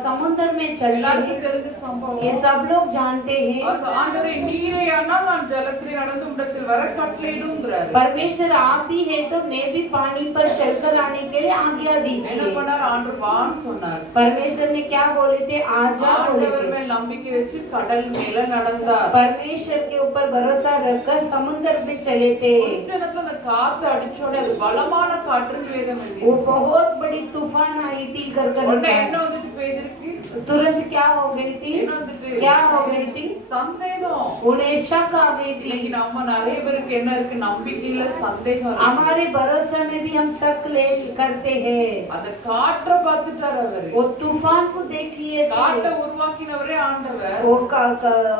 समुद्र में चलते எல்லாருக்கும் हैं, தெரிஞ்ச சம்பவம். ये सब लोग जानते हैं। அவருக்கு ஆண்டவரே நீரேயானால் நான் ஜலத்திலே நடந்து உம்மிடத்தில் வர கட்டளையிடுங்கிறாரு. परमेश्वर आप ही है तो मैं भी पानी पर चलकर आने के लिए आज्ञा என்ன दीजिए। பண்ணார்? ஆண்டவர் வான்னு சொன்னார். परमेश्वर ने क्या बोले थे? आजा बोले ஆண்டவர் थे। மேல் நம்பிக்கை வச்சு கடல் மேல நடந்தார். परमेश्वर के ऊपर भरोसा रखकर समुद्र में चले थे। கொஞ்ச நேரத்துல அந்த காத்து அடிச்சோட அது பலமான காற்றுன்னு வேதம் எழுதி. वो बहुत बड़ी तूफान आई थी कर உடனே என்ன வந்துட்டு பெய்திருக்கு? तुरंत क्या हो गई थी? என்ன வந்துட்டு? क्या हो गई थी? சந்தேகம். उन्हें शक आ गई थी। இன்னைக்கு நம்ம நிறைய பேருக்கு என்ன இருக்கு? நம்பிக்கையில சந்தேகம் இருக்கு. हमारे भरोसा में भी हम शक ले करते हैं। அந்த காற்றை பார்த்துட்டார் அவரு. वो तूफान को देख लिए காற்றை थे। உருவாக்கினவரே ஆண்டவர்.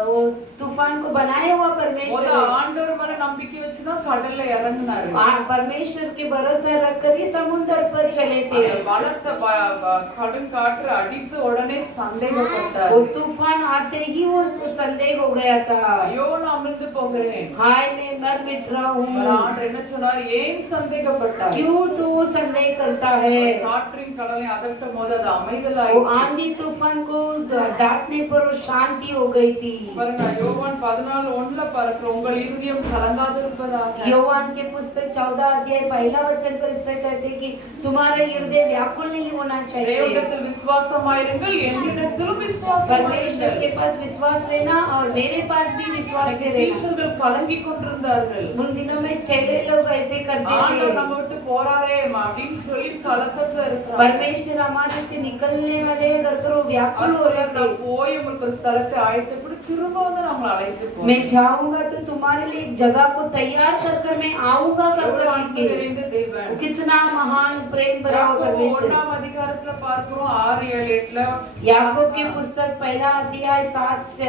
वो तूफान को बनाया हुआ परमेश्वर முத है। ஆண்டவர் மேல நம்பிக்கை வச்சுதான் கடல்ல இறங்குனாரு. परमेश्वर के भरोसा रखकर ही समुद्र पर चले थे। அந்த பலத்த கடுங்காற்று அடித்து உடனே சந்தேகப்பட்டார். वो तूफान आते ही वो संदेह हो गया था। ஐயோ நான் அமிழ்ந்து போகிறேன். हाय मैं मर मिट रहा हूँ। ஆண்டவர் என்ன சொன்னார்? ஏன் சந்தேகப்பட்டார்? क्यों तू वो संदेह करता है? காற்றின் கடலை அதட்டும் போது அது वो அமைதலாயிற்று. आंधी तूफान को डांटने पर वो शांति हो गई थी। பாருங்க யோவான் 14:1 பாருங்க உங்கள் இருதயம் கலங்காதிருப்பதாக. योवान के पुस्तक 14 अध्याय पहला वचन पर इस तरह कहते हैं कि तुम्हारा हृदय व्याकुल नहीं होना चाहिए। தேவனிடத்தில் விசுவாசமாயிருங்கள், என்னிடத்திலும் परमेश्वर விசுவாசமாயிருங்கள். के पास विश्वास लेना और मेरे पास भी विश्वास से रहना। சீஷர்கள் கலங்கிக் கொண்டிருந்தார்கள். उन दिनों में चेले लोग ऐसे करते ஆண்டவர் நம்ம थे। விட்டு போறாரே அப்படின்னு சொல்லி கலக்கத்துல இருக்கிறாங்க. परमेश्वर हमारे से निकलने वाले करकर वो व्याकुल हो रहे थे। நான் போய் உங்களுக்கு ஒரு ஸ்தலத்தை ஆயத்தப்படி திரும்ப வந்து நம்மளை அழைத்து போறேன். मैं जाऊंगा तो तुम्हारे लिए एक जगह को तैयार कर मैं आऊंगा कर எவ்வளவு அன்பு நிறைந்த தேவன். कितना महान प्रेम भरा हुआ परमेश्वर। 1ஆம் அதிகாரத்துல பார்க்கிறோம் 6, 7, 8ல याकूब की पुस्तक पहला अध्याय 7 से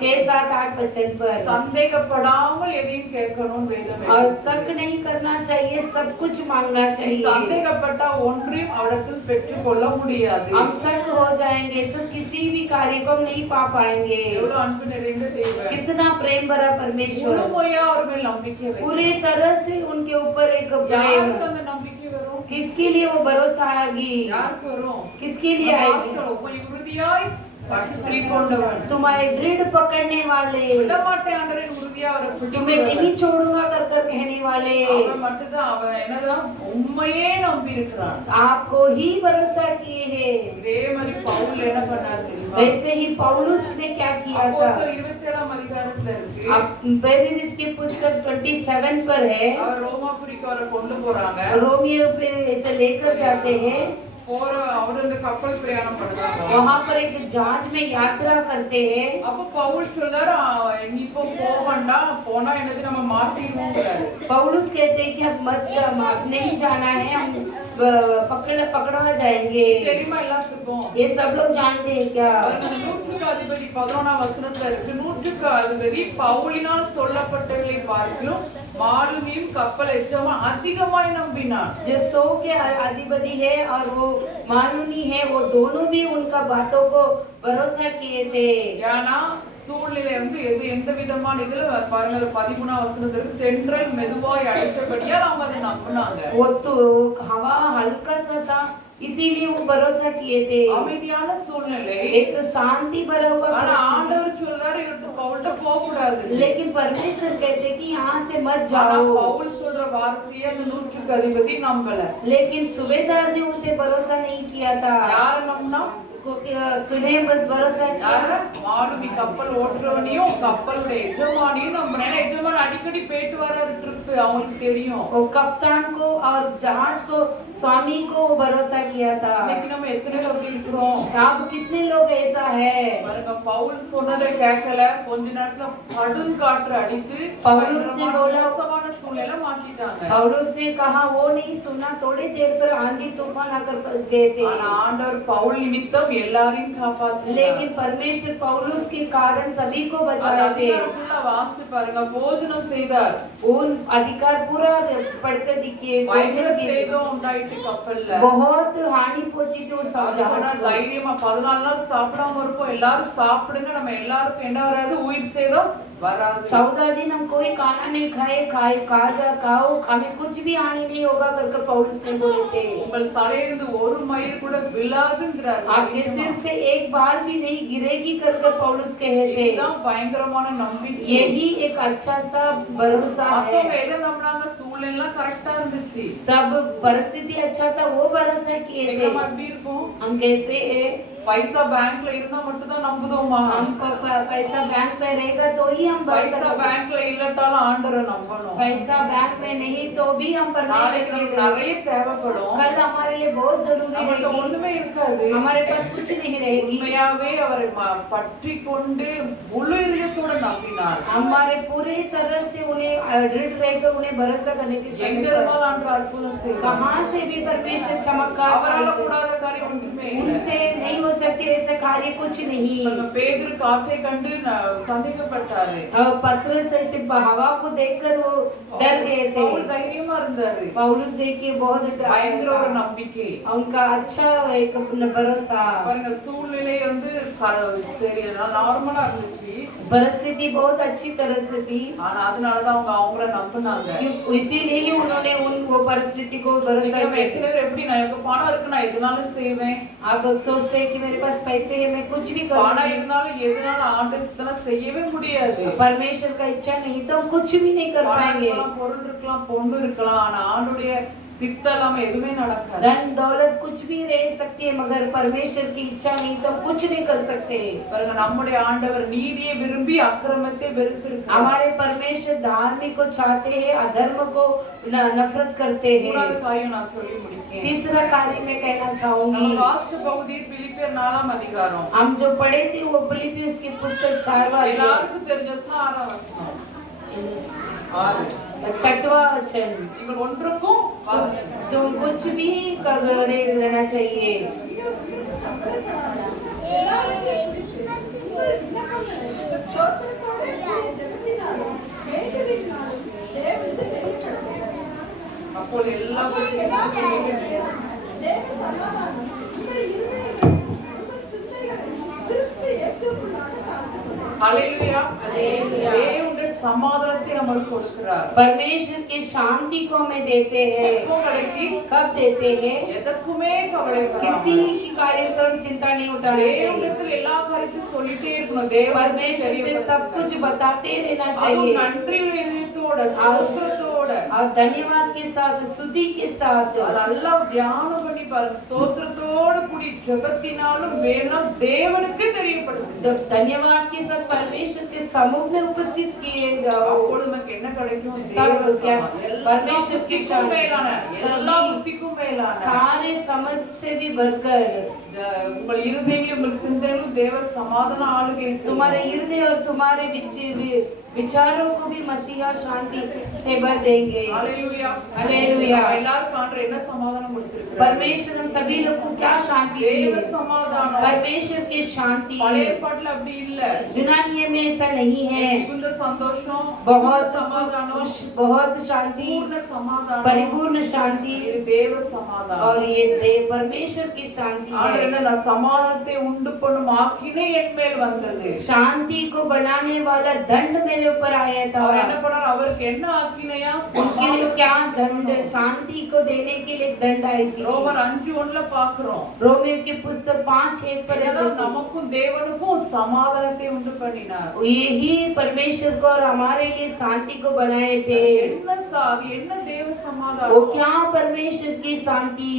6, 7, 8 वचन पर சந்தேகப்படாமல் எதையும் கேட்கணும் வேதம் और எழுதி. शक नहीं करना चाहिए, सब कुछ मांगना चाहिए। சந்தேகப்பட்டா ஒன்றையும் அவரிடத்தில் பெற்றுக்கொள்ள முடியாது. हम शक हो जाएंगे तो किसी भी कार्य को हम नहीं पा पाएंगे। எவ்வளவு अன்பு நிறைந்த தேவன். कितना प्रेम भरा परमेश्वर, முழுமையா அவர் மேல் நம்பிக்கை வைங்க. पूरी तरह से उनके ऊपर एक யாருக்கு प्रेम। அந்த நம்பிக்கை வரும்? किसके लिए वो भरोसा आएगी? யாருக்கு வரும்? किसके लिए आएगी? உம்மை உறுதியாய் பற்றிக் கொண்டவன். तुम्हारे दृढ़ पकड़ने वाले, விடமாட்டேன் ஆண்டவரே உறுதியா அவரை तुम्हें பிடிக்கிறவன். नहीं छोड़ूंगा कर कर कहने वाले, அவன் மட்டும்தான் அவன் என்னதான் உண்மையே நம்பி இருக்கிறான். आपको ही भरोसा किए हैं। இதே மாதிரி பவுல் என்ன பண்ணார் தெரியுமா? वैसे ही पौलुस ने क्या किया था? அப்போஸ்தலர் 27ஆம் அதிகாரத்துல இருக்கு. अब प्रेरित की पुस्तक 27 पर है। அவர் ரோமாபுரிக்கு அவரை கொண்டு போறாங்க. रोमियो पे ऐसे लेकर जाते हैं। போற அவர் அந்த கப்பல் பிரயாணம் பண்றாங்க. वहाँ पर एक जहाज में यात्रा करते हैं। அப்ப पவுल சொல்றாரு நீ இப்போ போகண்டா, போனா என்னது நம்ம மாட்டிடுவோம்ங்கறாரு. पौलुस कहते हैं कि अब मत नहीं जाना है, हम पकड़ा जाएंगे। தெரியுமா எல்லாத்துக்கும்? ये सब लोग जानते हैं क्या? நூற்றுக்கு அதிபதி 11ஆம் வசனத்துல இருக்கு. நூற்றுக்கு அதிபதி பவுலினால் சொல்லப்பட்டவர்களை பார்க்கிலும் மாலுமியும் கப்பல் எஜமான் அதிகமாய் நம்பினான். जो 100 के अधिपति है और वो मानुनी है, वो दोनों भी उनका बातों को भरोसा किए थे। ஏன்னா சூழ்நிலை வந்து எந்த விதமான இதுல பாருங்க 13ஆம் வசனத்துல இருக்கு. தென்றல் மெதுவாய் அடித்தபடியால் அவங்க அதை நம்பினாங்க. वो तो हवा हल्का सा था, इसीलिए वो भरोसा किए थे। அமைதியான சூழ்நிலை. एक तो शांति भरा हुआ, ஆனா ஆண்டவர் சொல்றாரு இவர்கிட்ட பவுல்கிட்ட போக கூடாது. लेकिन परमेश्वर कहते कि यहाँ से मत ஆனா जाओ। பவுல் சொல்ற வார்த்தையை அந்த நூற்றுக்கு அதிபதி நம்பல. लेकिन सूबेदार ने उसे भरोसा नहीं किया था। யார நம்பினா? किन्हें बस भरोसा யார? மாலுமி கப்பல் ஓட்டுறவனையும் கப்பலுடைய எஜமானியும் நம்பினா. எஜமான் அடிக்கடி போயிட்டு வராரு ட்ரிப், அவங்களுக்கு தெரியும். वो कप्तान को और जहाज को स्वामी को वो भरोसा किया था। இன்னைக்கு நம்ம எத்தனை பேர் இருக்கிறோம்? आप कितने लोग ऐसा है? பாருங்க பவுல் சொன்னதை கேட்கல, கொஞ்ச நேரத்துல கடும் காற்று அடித்து पौलुस ने बोला, மோசமான சூழ்நிலை மாட்டிட்டாங்க. पौलुस ने कहा वो नहीं सुना, थोड़ी देर पर आंधी तूफान आकर फंस गए थे। ஆனா ஆண்டவர் பவுல் நிமித்தம் எல்லாரையும் காப்பாற்றினார். लेकिन परमेश्वर पौलुस के कारण सभी को அது बचाए थे। அதிகாரத்துல வாசிச்சு பாருங்க. போஜனம் செய்தார். उन अधिकार पूरा पढ़कर दिखिए, பயங்கர சேதம் உண்டாயிட்டு கப்பல்ல. बहुत हानि पहुंची थी उस जहाज को। தைரியமா 14 நாள் சாப்பிடாம இருப்போம். எல்லாரும் சாப்பிடுங்க, நம்ம எல்லாருக்கும் என்ன வராது? உயிர் சேதம் வராது 14 दिन हम कोई खाना नहीं खाए खाओ हमें कुछ भी हानि नहीं होगा करके पौलुस ने बोले थे। உங்கள் தலையிலிருந்து ஒரு மயிர் கூட விழாதுங்கிறார் आपके सिर से एक बाल भी नहीं गिरेगी करके पौलुस कहे थे। இதுதான் பயங்கரமான நம்பிக்கை यही एक अच्छा सा भरोसा है। மத்தவங்க எதை நம்பினாங்க சூழ்நிலை எல்லாம் கரெக்டா இருந்துச்சு तब परिस्थिति अच्छा था वो भरोसा किए थे। நம்ம எப்படி இருக்கோம் हम कैसे है பைசா பேங்க்ல இருந்தா மட்டும் தான் நம்புதோமா हमको पैसा बैंक में रहेगा तो ही हम பைசா भरोसा பேங்க்ல இல்லட்டாலும் ஆண்டவரை நம்பணும் पैसा बैंक में नहीं तो भी हम परमेश्वर நாளைக்கு के நமக்கு நிறைய தேவைப்படும் कल हमारे लिए बहुत जरूरी நம்மகிட்ட रहेगी ஒண்ணுமே இருக்காது हमारे पास कुछ नहीं रहेगी। உண்மையாவே அவரை பற்றி கொண்டு முழு இதயத்தோட நம்பினார் हमारे पूरे तरह से उन्हें दृढ़ रहकर उन्हें भरोसा करने की எங்க जरूरत है। இருந்தாலும் ஆண்டவர் அற்புதம் செய்வார் कहाँ से भी परमेश्वर चमत्कार அவரால करेगा। கூடாத காரியம் ஒன்றுமே இல்லை उनसे नहीं हो सकती ऐसा कार्य कुछ नहीं। பேதுரு காற்றை கண்டு சந்திக்கப்பட்டாரு और पतरस ऐसे हवा को देखकर वो डर गए थे। பவுல் தைரியமா இருந்தாரு पौलुस देखिए बहुत பயங்கர ஒரு நம்பிக்கை उनका अच्छा एक भरोसा। பாருங்க சூழ்நிலை வந்து தெரியல நார்மலா இருந்துச்சு परिस्थिति बहुत अच्छी तरह से थी ஆனா அதனாலதான் அவங்க அவங்கள நம்பினாங்க इसीलिए ही उन्होंने उन वो परिस्थिति को भरोसा किया। எத்தனை பேர் எப்படி நான் எனக்கு பணம் இருக்கு நான் எதுனாலும் செய்வேன் आप लोग सोचते हैं कि मेरे पास पैसे है मैं कुछ भी பணம் करूँगा। இருந்தாலும் எதுனாலும் ஆண்டவருக்கு செய்யவே முடியாது परमेश्वर का इच्छा नहीं तो हम कुछ भी नहीं कर पाएंगे। பொருள் இருக்கலாம் பொண்ணு இருக்கலாம் ஆனா ஆண்டுடைய சித்தம் எதுவுமே நடக்காது धन दौलत कुछ भी रह सकती है मगर परमेश्वर की इच्छा नहीं तो कुछ नहीं कर सकते। பாருங்க நம்முடைய ஆண்டவர் நீதியை விரும்பி அக்கிரமத்தை வெறுத்திருக்கிறார் हमारे परमेश्वर धार्मिक को चाहते हैं अधर्म को नफरत करते हैं। மூணாவது காரியம் நான் சொல்லி முடிக்கிறேன் तीसरा कार्य मैं कहना चाहूंगी நம்ம வாஸ்து பகுதி பிலிப்பியர் 4ஆம் அதிகாரம் हम जो पढ़े थे वो फिलिपियंस की पुस्तक 4वां अध्याय எல்லாருக்கும் தெரிஞ்சதுதான் 6ஆம் வசனம் 6 छठवां वचन நீங்கள் ஒன்றுக்கும் तुम कुछ भी करे रहना चाहिए। அப்போ எல்லாத்துக்கும் தேவ சமாதானம் உங்கள் இருதயங்கள் உங்கள் சிந்தைகளை கிறிஸ்து இயேசுவுக்குள்ளாக காத்துக்கொள்ளும்। ஹalleluya हालेलुया। தேவனுடைய சமாதானத்தை நமக்கு கொடுக்கிறார் परमेश्वर की शांति को हमें देते हैं। எப்போ கிடைக்கும் कब देते हैं? எதற்குமே கவலைப்படாம किसी की कार्यक्रम चिंता नहीं उठानी चाहिए। தேவனிடத்தில் எல்லா காரியத்தையும் சொல்லிட்டே இருக்கணும் தேவனுக்கு परमेश्वर से सब कुछ बताते रहना அதுவும் चाहिए நன்றியுள்ள இதயத்தோட ஸ்தோத்திரத்தோட और धन्यवाद के साथ स्तुति के साथ அது நல்லா தியானம் பண்ணி பாருங்க ஸ்தோத்திரத்தோட கூடி ஜெபத்தினாலும் வேணும் தேவனுக்கு தெரியப்படுது धन्यवाद के साथ परमेश्वर के समूह में उपस्थित किए जाओ। அப்பொழுது நமக்கு என்ன கிடைக்கும் तब क्या परमेश्वर की शांति மேலான எல்லா புத்திக்கும் மேலான सारे समझ से भी बढ़कर உங்கள் இருதயங்களும் உங்கள் சிந்தனைகளும் தேவ சமாதான ஆளுகை செய்யும். तुम्हारे हृदय और तुम्हारे विचारों को भी मसीहा शांति से भर देंगे। Hallelujah hallelujah. எல்லாரும் காண்ற என்ன சமாதானம் கொடுத்திருக்கிறார் परमेश्वर हम सभी लोग को क्या शांति தேவ दी? சமாதானம் परमेश्वर की शांति। பழைய ஏற்பாட்டுல அப்படி இல்ல यूनानी में ऐसा नहीं है। மிகுந்த சந்தோஷம் बहुत சமாதானம் खुश बहुत शांति பூர்ண சமாதானம் परिपूर्ण शांति இது தேவ சமாதானம் और ये देव परमेश्वर की शांति ஆண்டவர் है। என்ன சமாதானத்தை உண்டு பண்ணும் ஆக்கினை என் மேல் வந்தது शांति को बनाने वाला दंड मेरे ऊपर आया था। அவர் என்ன பண்ணார் அவருக்கு என்ன ஆக்கினையா उनके लिए क्या दंड शांति को देने के लिए दंड आई थी। ரோமர் 5:1 பாக்குறோம் रोमियो की पुस्तक 5:1 पर ஏதாவது நமக்கும் தேவனுக்கும் சமாதானத்தை உண்டு பண்ணினார் यही परमेश्वर को और हमारे लिए शांति को बनाए थे। என்ன தேவ சமாதானம் वो क्या परमेश्वर की शांति।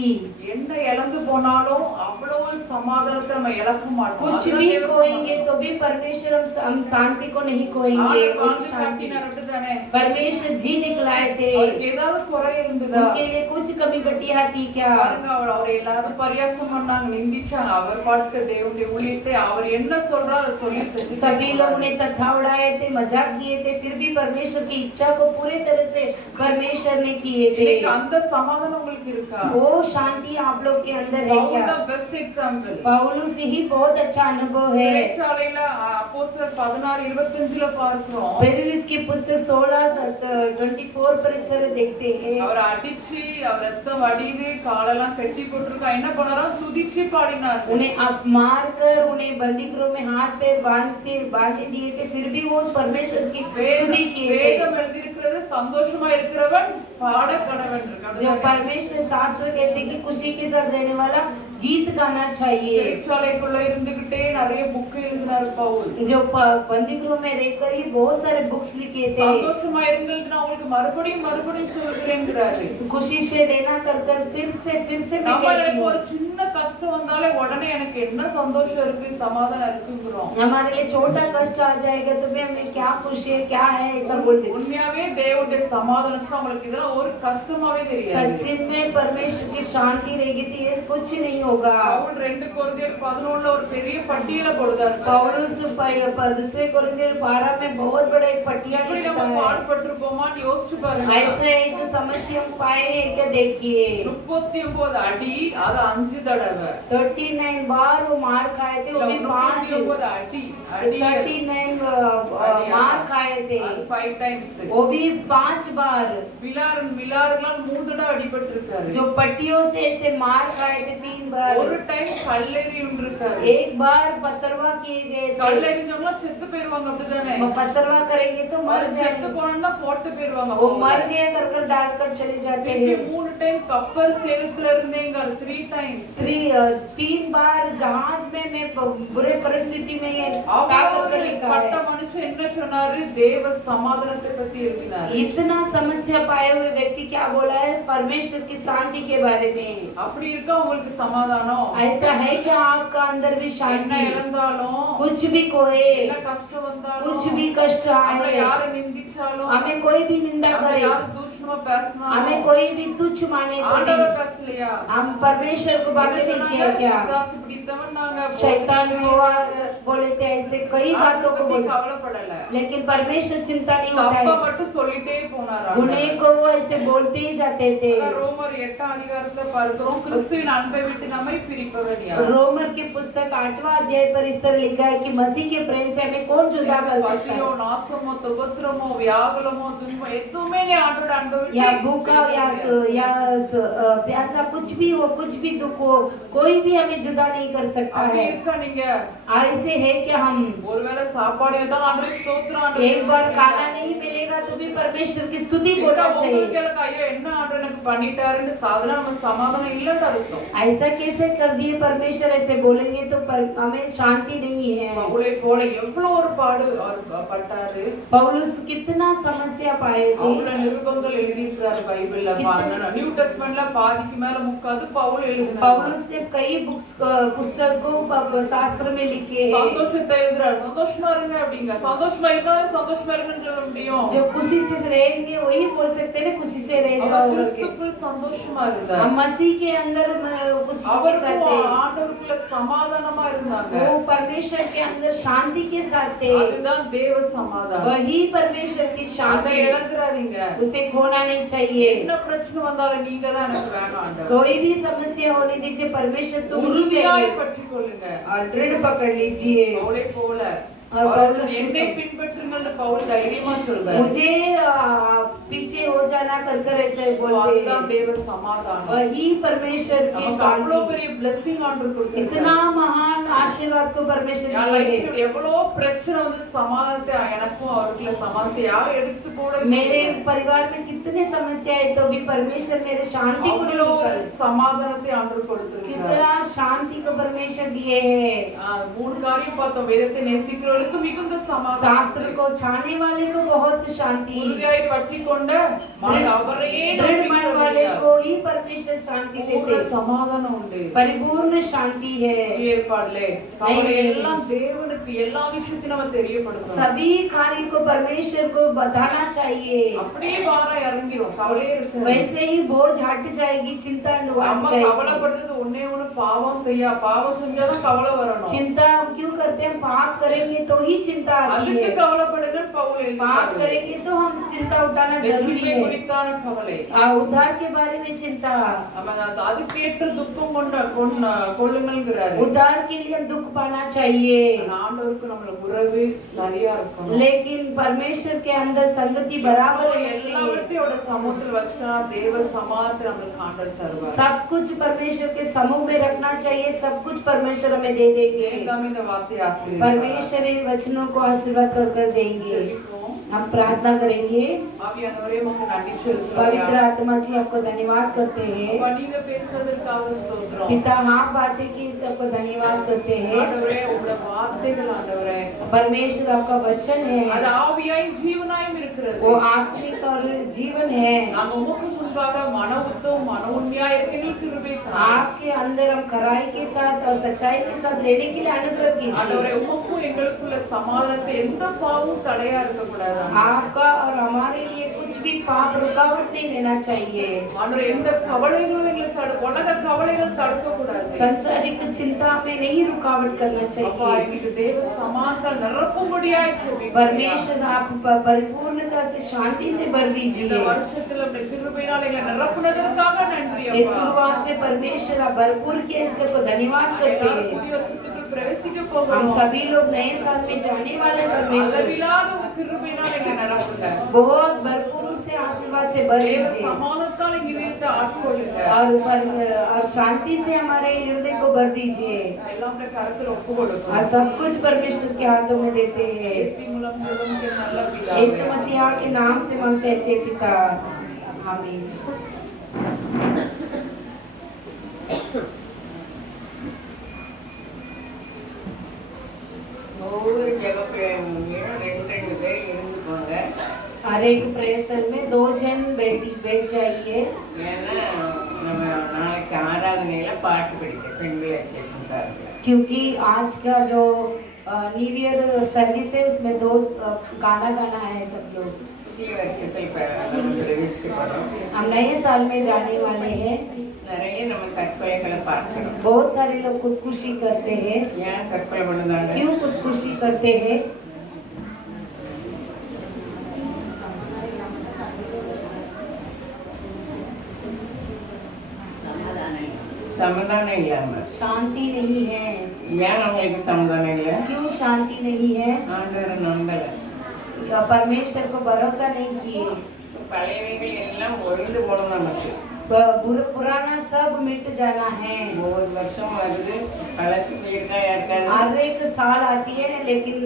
என்ன இழந்து போனாலும் அவ்வளவு சமாதானத்தை நம்ம இழக்க மாட்டோம் कुछ भी खोएंगे तो भी परमेश्वर हम शांति को नहीं खोएंगे। वही शांति தானே परमेश्वर जी निकलाए थे। அவருக்கு ஏதாவது குறை இருந்ததா उनके लिए कुछ कमी घटिया थी क्या? பாருங்க அவர் எல்லாரும் பரியாசம் பண்ணாங்க நிந்திச்சாங்க அவர் பார்த்த தேவனுடைய ஊழியத்தை அவர் என்ன சொல்றா அதை சொல்லி सभी लोग उन्हें तथा उड़ाए थे मजाक किए थे फिर भी परमेश्वर की इच्छा को पूरी तरह से परमेश्वर ने किए थे। அந்த சமாதானம் உங்களுக்கு உங்களுக்கு இருக்கா? वो शांति आप लोग के अंदर है பவுல் क्या? தான் பெஸ்ட் எக்ஸாம்பிள். पौलुस ही बहुत अच्छा अनुभव है। சிறைச்சாலையில அப்போஸ்தலர் 16:25ல பார்க்கிறோம். प्रेरित की पुस्तक 16:24 पर इस तरह देखते हैं। அவர் அடிச்சு அவர் ரத்தம் வடியுது காலெல்லாம் கட்டி போட்டுருக்கா. என்ன பண்ணாராம்? துதிச்சு பாடினார். उन्हें आप मारकर उन्हें बंदीगृह में हाथ पैर बांध दिए थे, फिर भी वो परमेश्वर की स्तुति किए थे। வேதம் எழுதியிருக்கிறது சந்தோஷமா இருக்கிறவன் பாட கடவன் இருக்கு. जो परमेश्वर शास्त्र कहते हैं कि खुशी के साथ रहने वाला गीत गाना चाहिए। சிறைச்சாலைக்குள்ள இருந்துகிட்டே நிறைய புக் எழுதினார் பவுல். जो बंदीगृह में रहकर ही बहुत सारे बुक्स लिखे थे। சந்தோஷமா இருங்கன்னு நான் உங்களுக்கு மறுபடியும் சொல்கிறேன்ங்கறாரு. खुशी से रहना कर फिर से நமக்கு ஒரு சின்ன கஷ்டம் வந்தாலே உடனே எனக்கு என்ன சந்தோஷம் இருக்கு சமாதானம் இருக்குங்கறோம். हमारे लिए छोटा कष्ट आ जाएगा तो भी हमें क्या खुशी है क्या है ऐसा बोलते हैं। உண்மையாவே தேவனுடைய சமாதானம் உங்களுக்கு இதெல்லாம் ஒரு கஷ்டமாவே தெரியாது. सच्ची में परमेश्वर की शांति रहेगी तो ये कुछ नहीं होगा। பவுல் 2 கொரிந்தியர் 11ல ஒரு பெரிய பட்டியல போடுறார். पौलुस दूसरे कोरिन्थियर 12 में बहुत बड़ा एक पटियाला இப்படி लिखा நம்ம है। பாடுபட்டிருப்போமான்னு யோசிச்சு பாருங்க. ऐसा एक समस्या हम पाए हैं क्या? देखिए 39 அடி அது 5 தடவை. 39 बार वो मार खाए थे, वो भी 5 அடி 39 मार खाए थे, 5 டைம்ஸ். वो भी 5 बार। விலாறுலாம் 3 தடவை அடிபட்டிருக்காரு. जो पट्टियों से ऐसे मार खाए थे 3 बार। ஒரு டைம் கல்லெறி உண்டிருக்காரு. एक बार पत्थरवा किए गए थे। கல்லெறிஞ்சவங்க செத்து போயிடுவாங்க அப்படிதானே? पत्थरवा करेंगे तो मर செத்து जाएंगे, போனா போட்டு போயிடுவாங்க. वो मर गए कर डालकर चले जाते हैं। 3 டைம் கப்பல் சேதத்துல இருந்தேங்க 3 டைம்ஸ். 3 बार जहाज में मैं बुरे परिस्थिति में ये ताकत लिखा பட்ட है। மனுஷன் என்ன சொன்னாரு? தேவ சமாதானத்தை பத்தி எழுதினார். इतना समस्या पाए हुए व्यक्ति क्या बोला है? परमेश्वर की शांति के बारे में। அப்படி இருக்கா உங்களுக்கு சமாதானம்? ऐसा है क्या आपका अंदर भी என்ன शांति? இழந்தாலும் कुछ भी खोए, என்ன கஷ்டம் வந்தாலும் कुछ भी कष्ट நம்மள आए, யாரு நிந்திச்சாலும் हमें कोई भी निंदा நம்மள करे, யாரு தூஷணமா பேசினாலும் हमें कोई भी तुच्छ माने तो ஆண்டவர் नहीं। பேசலையா? हम परमेश्वर को बातें नहीं किया क्या? பிசாசு பிடித்தவன் நாங்க शैतान को बोले थे ऐसे कई बातों को பத்தி बोले, கவலைப்படல. लेकिन परमेश्वर चिंता नहीं தப்ப होता है। மட்டும் சொல்லிட்டே போனாரா? उन्हें को वो ऐसे बोलते ही जाते थे। ரோமர் 8ஆம் அதிகாரத்தை பார்க்கிறோம். கிறிஸ்துவின் அன்பை விட்டு நம்மை பிரிப்பவன் யார்? रोमर की पुस्तक 8वां अध्याय पर इस तरह लिखा है कि मसीह के प्रेम से हमें कौन जुदा कर सकता பசியோ है? நாசமோ உபத்திரமோ வியாகுலமோ துன்பம் எதுவுமே நீ ஆண்டவரோட அன்பை விட்டு या भूखा या प्यासा कुछ भी हो, कुछ भी दुख हो, कोई भी हमें जुदा नहीं कर सकता அப்படி है। இருக்கா நீங்க? ऐसे है कि हम ஒருவேளை சாப்பாடு தான் ஆண்டவருக்கு ஸ்தோத்திரம் ஆண்டவரே. एक बार खाना नहीं मिलेगा तो भी परमेश्वर की स्तुति बोलना चाहिए। உங்களுக்கு ஐயோ என்ன ஆண்டவர் எனக்கு பண்ணிட்டாருன்னு சாதனா நம்ம சமாதானம் இல்லன்னு அர்த்தம். ऐसा कैसे कर दिए परमेश्वर? ऐसे बोलेंगे तो हमें शांति नहीं है। பவுலை போல எவ்வளவு ஒரு பாடு அவர் பட்டாரு. पौलुस कितना समस्या पाए थे। அவ்வளவு நிருபங்கள் எழுதியிருக்கிறாரு பைபிள்ல. நியூ டெஸ்டமென்ட்ல பாதிக்கு மேல முக்காது பவுல் எழுதினார். पौलुस ने कई पुस्तकों शास्त्र में लिखे हैं। சந்தோஷத்தை எழுதுறாரு. சந்தோஷமா இருங்க அப்படிங்க. சந்தோஷமா இருந்தாலும் சந்தோஷமா இருங்கன்னு சொல்ல முடியும். जो खुशी से रहेंगे वही बोल सकते हैं ना, खुशी से रह அவர் जाओ। கிறிஸ்துவுக்குள் சந்தோஷமா இருந்தார். हम मसीह के अंदर खुशी के அவர் साथ थे, ஆண்டவருக்குள்ள சமாதானமா இருந்தாங்க. वो परमेश्वर के अंदर शांति के साथ थे। அதுதான் தேவ சமாதானம். वही परमेश्वर की அதை शांति, இழந்துறாதீங்க. उसे खोना नहीं चाहिए। என்ன பிரச்சனை வந்தாலும் நீங்க தான் எனக்கு வேணும் ஆண்டவர். कोई भी समस्या होने दीजिए, परमेश्वर तुम ही உறுதியாய் चाहिए பற்றிக் கொள்ளுங்க. और दृढ़ पकड़ लीजिए। பவுலை போல पौलुस என்னை பின்பற்றுங்கள்னு பவுல் தைரியமா சொல்றாரு. मुझे पीछे हो जाना कर ऐसे बोलते அதுதான் हैं। தேவ சமாதானம். वही परमेश्वर की நமக்கு அவ்வளவு शांति, பெரிய blessing ஆண்டவர் கொடுத்திருக்காரு. इतना महान आशीर्वाद को परमेश्वर என் दिए है। லைஃப்ல எவ்வளவு பிரச்சனை வந்து சமாதானத்தை எனக்கும் அவருக்குள்ள சமாதானத்தை யாரும் எடுத்து போட मेरे परिवार में कितने समस्या है तो भी परमेश्वर मेरे शांति को नहीं அவ்வளவு निकाले। சமாதானத்தை ஆண்டவர் கொடுத்திருக்காரு. कितना शांति को परमेश्वर दिए है। மூணு காரியம் பார்த்தோம். வேதத்தை நேசிக்கிறவர்களுக்கு மிகுந்த சமாதானம். शास्त्र को छाने वाले को बहुत शांति, உறுதியாய் பற்றிக் கொண்ட மன அவரையே दृढ़ मन वाले நம்பிக்கையுடைய को ही परमेश्वर शांति பூரண देते। சமாதானம் உண்டு. परिपूर्ण शांति है। ஏற்பாடுலே கவலை எல்லாம் தேவனுக்கு எல்லா விஷயத்தையும் நம்ம தெரியப்படுத்தணும். सभी कार्य को परमेश्वर को बताना चाहिए। அப்படியே பாரம் இறங்கிரும். கவலையே இருக்கு. वैसे ही बोझ हट जाएगी, चिंता हट நம்ம जाएगी। கவலைப்படுறது ஒண்ணே ஒண்ணு பாவம் செஞ்சாதான் கவலை வரணும். चिंता हम क्यों करते हैं? पाप करेंगे तो ही चिंता आती அதுக்கு है। கவலைப்படுங்கள் பவுல் पाप எழுதுகிறார். करेंगे तो हम चिंता उठाना जरूरी ரட்சிப்பை है। குறித்தான கவலை. उद्धार के बारे में चिंता, அதுக்கேற்ற துக்கம் கொள்ளுங்கள்ங்கிறாரு. उद्धार के लिए हम दुख पाना चाहिए, ஆண்டவருக்கு நம்மள உறவு சரியா இருக்கணும். लेकिन परमेश्वर के अंदर संगति बराबर होनी चाहिए। எல்லாவற்றையோட சமூகத்தில் வச்சா தேவ சமாதானத்தை நமக்கு ஆண்டவர் தருவார். सब कुछ परमेश्वर के समूह में रखना चाहिए, सब कुछ परमेश्वर हमें दे देंगे। இந்த வார்த்தையை ஆசீர்வதிப்பார். परमेश्वर इन वचनों को आशीर्वाद कर देंगे। हम प्रार्थना करेंगे। ஆவியானவரே உமக்கு நன்றி செலுத்துகிறோம். पवित्र आत्मा जी आपको धन्यवाद करते हैं। நீங்க பேசுவதற்காக ஸ்தோத்திரம். पिता हाँ बातें की इसलिए आपको धन्यवाद करते हैं। ஆண்டவரே உம்முடைய வார்த்தைகள் ஆண்டவரே परमेश्वर आपका वचन है, அது ஆவியாயும் ஜீவனாயும் இருக்கிறது. वो आत्मिक और जीवन है। நாங்க உமக்கு முன்பாக மன உத்தம் மன உண்மையாய் இருக்க கிருபை தாரும். आपके अंदर हम खराई के साथ और सच्चाई के साथ लेने के लिए अनुग्रह ஆண்டவரே कीजिए। உமக்கும் எங்களுக்குள்ள சமாதானத்தை எந்த பாவமும் தடையா இருக்க கூடாது. आपका और हमारे लिए कुछ भी पाप रुकावट नहीं लेना चाहिए। ஆண்டவரே எந்த கவலைகளும் எங்களுக்கு உலக கவலைகள் தடுக்க கூடாது. संसारिक चिंता में नहीं रुकावट करना அப்பா चाहिए। எங்களுக்கு தேவ சமாதானம் நிரப்பும்படியாய் ஜெபிக்கிறோம். परमेश्वर आप परिपूर्णता से शांति से भर இந்த दीजिए। வருஷத்துல உம்முடைய கிருபையினால் எங்களை நிரப்புனதற்காக நன்றி ये அப்பா. शुरुआत में परमेश्वर आप भरपूर किया, इसलिए आपको धन्यवाद करते எல்லாரும் हैं। புதிய வருஷத்துக்குள் பிரவேசிக்க हम போகிறோம். सभी लोग नए साल में जाने वाले हैं। परमेश्वर அளவில்லாத உங்க கிருபையினால் எங்களை நிரப்புங்க. बहुत भरपूर से आशीर्वाद से भर தேவ दीजिए சமாதானத்தால் எங்க இதயத்தை ஆட்கொள்ளுங்க. और शांति से हमारे हृदय को भर दीजिए। எல்லாம் உம்முடைய கரத்துல ஒப்பு கொடுக்கிறோம். और सब कुछ परमेश्वर के हाथों में देते हैं। இயேசு மூலம் ஜெபம் के நல்ல यीशु பிதாவே. मसीह के नाम से मांगते हैं अच्छे पिता, आमीन। ஒவ்வொரு ஜெபப்பிரேயர் முடியும் 2 பேர் இருந்துக்கோங்க. हर एक प्रेयर में 2 जन बैठ जाइए। ஏன்னா நம்ம நாளைக்கு ஆராதனையில பாட்டு படிக்க பெண்கள் அச்சேஷன் சார்பில். क्योंकि आज का जो न्यू ईयर सर्विस है उसमें 2 गाना गाना है सब लोग। புதிய வருஷத்தில் நம்ம பிரவேசிக்கப்படும். हम नए साल में जाने वाले हैं। நிறைய நம்ம தற்கொலைகளை பார்க்கிறோம். बहुत सारे लोग खुदकुशी करते हैं। ஏன் தற்கொலை பண்ணுதாங்க? क्यों खुदकुशी करते हैं? சமாதானம் இல்லாம. शांति नहीं है। ஏன் அவங்களுக்கு சமாதானம் இல்லை? क्यों शांति नहीं है? ஆண்டவரை நம்பல. परमेश्वर को भरोसा नहीं किए। பழையவைகள் எல்லாம் ஒழிந்து போகணும். நமக்கு पुराना सब मिट जाना है। ஒவ்வொரு வருஷம் வருது, பழசு போயிருக்கா யாருக்காரு? हर एक साल आती है लेकिन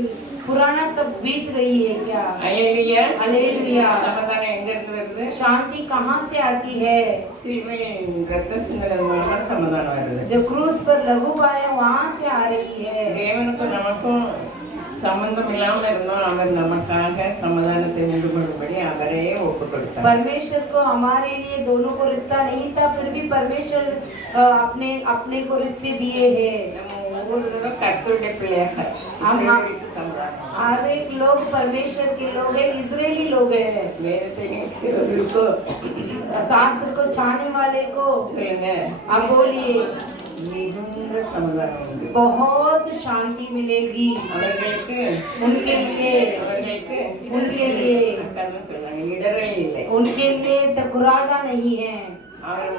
पुराना सब बीत गई है क्या? அல்லேலூயா. हालेलुया। சமாதானம் எங்க இருந்து வருது? शांति कहाँ से आती है? சிலுவையில் ரத்தம் சிந்தனை மூலமா சமாதானம் வருது. जो क्रूस पर लघु आया वहाँ से आ रही है। தேவனுக்கும் நமக்கும் சம்பந்தம் இல்லாமல் இருந்தோம், அவர் நமக்காக சமாதானத்தை உண்டு பண்ணும்படி அவரே ஒப்பு கொடுத்தார். परमेश्वर को हमारे लिए दोनों को रिश्ता नहीं था, फिर भी परमेश्वर अपने अपने को रिश्ते दिए हैं। நம்ம ஒவ்வொருவரும் கர்த்தருடைய பிள்ளையாக ஆமா. இஸ்ரவேலுக்கு சமாதானம். हर एक लोग परमेश्वर के लोग हैं, इजरायली लोग हैं। வேதத்தை நேசிக்கிறவர்களுக்கோ शास्त्र को चाहने वाले को சொல்லுங்க, आप बोलिए மிகுந்த சமாதானம் உண்டு. बहुत शांति मिलेगी அவர்களுக்கு उनके लिए கர்த்தர் சொல்றாங்க, இடரல் இல்லை. उनके लिए टकराना नहीं है। அவர்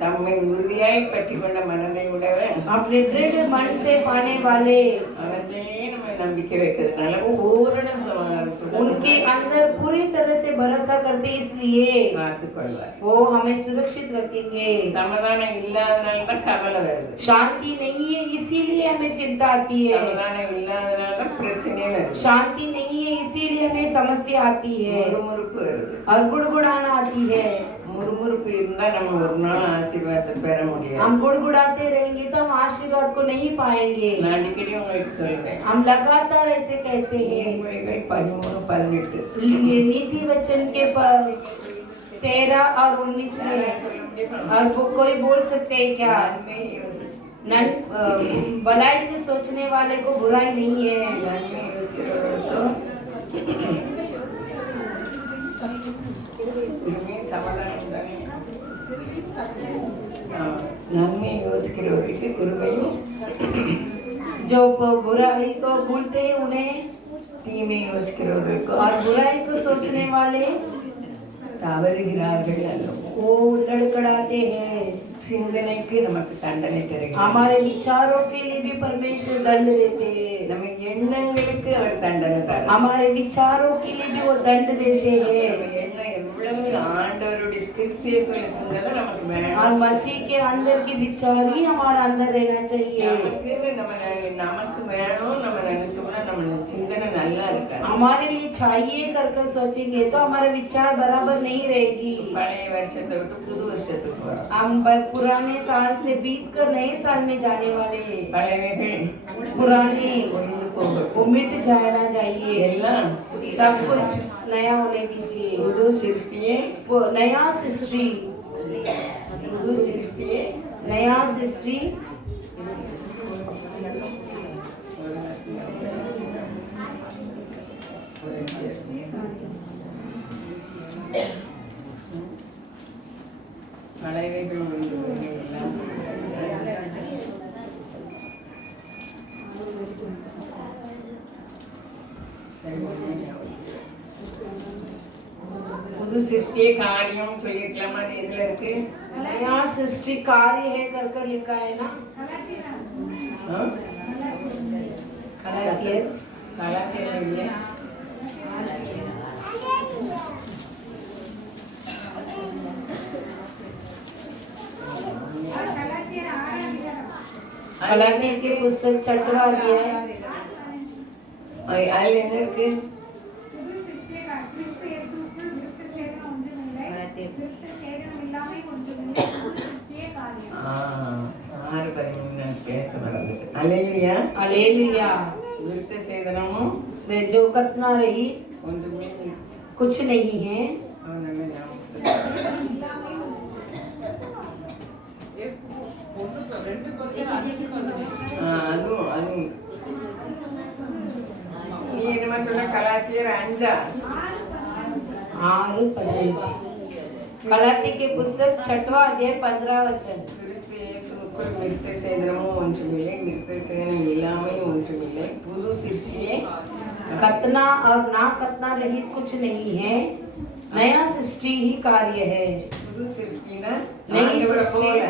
தம்மை உறுதியாய் பற்றி கொண்ட மனதை உடையவன். अपने दृढ़ मन से पाने वाले அவர்களே நம்ம நம்பிக்கை வைக்கிறதுனால ஒவ்வொரு சமாதானத்துடன் उनके अंदर पूरी तरह से भरोसा करते, इसलिए பார்த்துக் கொள்வார். वो हमें सुरक्षित रखेंगे। சமாதானம் இல்லாதனால தான் கவலை வருது. शांति नहीं है इसीलिए हमें चिंता आती है। சமாதானம் இல்லாதனால தான் பிரச்சனையே வருது. शांति नहीं है इसीलिए हमें समस्या आती है முறுமுறுப்பு வருது. और गुड़गुड़ाना आती है। முறுமுறுப்பு இருந்தா நம்ம ஒரு நாள் ஆசீர்வாதத்தை பெற முடியாது. हम गुड़गुड़ाते रहेंगे तो हम आशीर्वाद को नहीं पाएंगे। நான் அடிக்கடி உங்களுக்கு சொல்றேன், हम लगातार ऐसे कहते हैं। நீதிமொழிகள் 13:18 नीति वचन के 13 और 19 में और वो कोई बोल सकते हैं क्या? भलाई के सोचने वाले को बुराई नहीं है। சமாதானம் தானே. நன்மை யோசிக்கிறவர்களுக்கு கிருபையும் जो बुराई को भूलते हैं उन्हें, தீமை யோசிக்கிறவர்களுக்கு और बुराई को सोचने वाले தவறுகிறார்கள் அல்லவோ. वो लड़खड़ाते हैं। சிந்தனைக்கு நமக்கு தண்டனை தருகிறார். हमारे विचारों के लिए भी परमेश्वर दंड देते हैं। நம்ம எண்ணங்களுக்கு அவர் தண்டனை தரார். हमारे विचारों के लिए भी वो दंड देते हैं। நம்ம எண்ணம் எவ்வளவு ஆண்டவருடைய கிறிஸ்து இயேசுவின் சிந்தனை நமக்கு வேணும். और मसीह के अंदर की विचार ही हमारा अंदर रहना चाहिए। நமக்கு வேணும் நம்ம நினைச்சோம்னா நம்ம சிந்தனை நல்லா இருக்காது. हमारे लिए चाहिए कर सोचेंगे तो हमारा विचार बराबर नहीं रहेगी। பழைய வருஷத்தை விட்டு புது வருஷத்துக்கு போறோம். हम पुराने साल से बीत कर नए साल में जाने वाले हैं। பழையவைகள் पुराने ஒழிந்து போகும். वो मिट जाना चाहिए। எல்லாம் सब कुछ नया होने दीजिए। புது சிருஷ்டியே वो नया सृष्टि, புது சிருஷ்டியே नया सृष्टि பழையவைகள் ஒழிந்து போகும். எல்லாம் புது சிருஷ்டியே காரியம் சொல்லிருக்கலாமா? அது எதுல இருக்கு? नया सृष्टि कार्य है कर लिखा है ना। ஆ? गलातियर கலாத்தியர் இல்லையா? गलातियर के पुस्तक 6वां अध्याय அதுல என்ன இருக்கு? புது சிருஷ்டியாக கிறிஸ்து இயேசுவுக்குள் விருத்த சேதனம் ஒன்றுமில்லை. விருத்த சேதனம் இல்லாமல் ஒன்றுமில்லை. புது சிருஷ்டியே காரியம். 6:13 நான் பேச மறந்துட்டேன். அல்லேலூயா. हालेलुया। விருத்த சேதனமும் वे जो कतना रही ஒன்றுமே कुछ नहीं है। அவனமே நான் சொல்றேன். அதுவும் நீ என்னமா சொன்ன? கலாத்தியர் 6:15 गलाती के पुस्तक 6वां अध्याय 15 वचन। கிறிஸ்து இயேசுவுக்குள் விருத்த சேதனமும் ஒன்றுமில்லை, விருத்த சேதனம் இல்லாமையும் ஒன்றுமில்லை, புது சிருஷ்டியே कतना और ना कतना रहित कुछ नहीं है, नया सृष्टि ही कार्य है। புது சிருஷ்டினா நெய் ஆண்டவரை சிருஷ்டி. போல,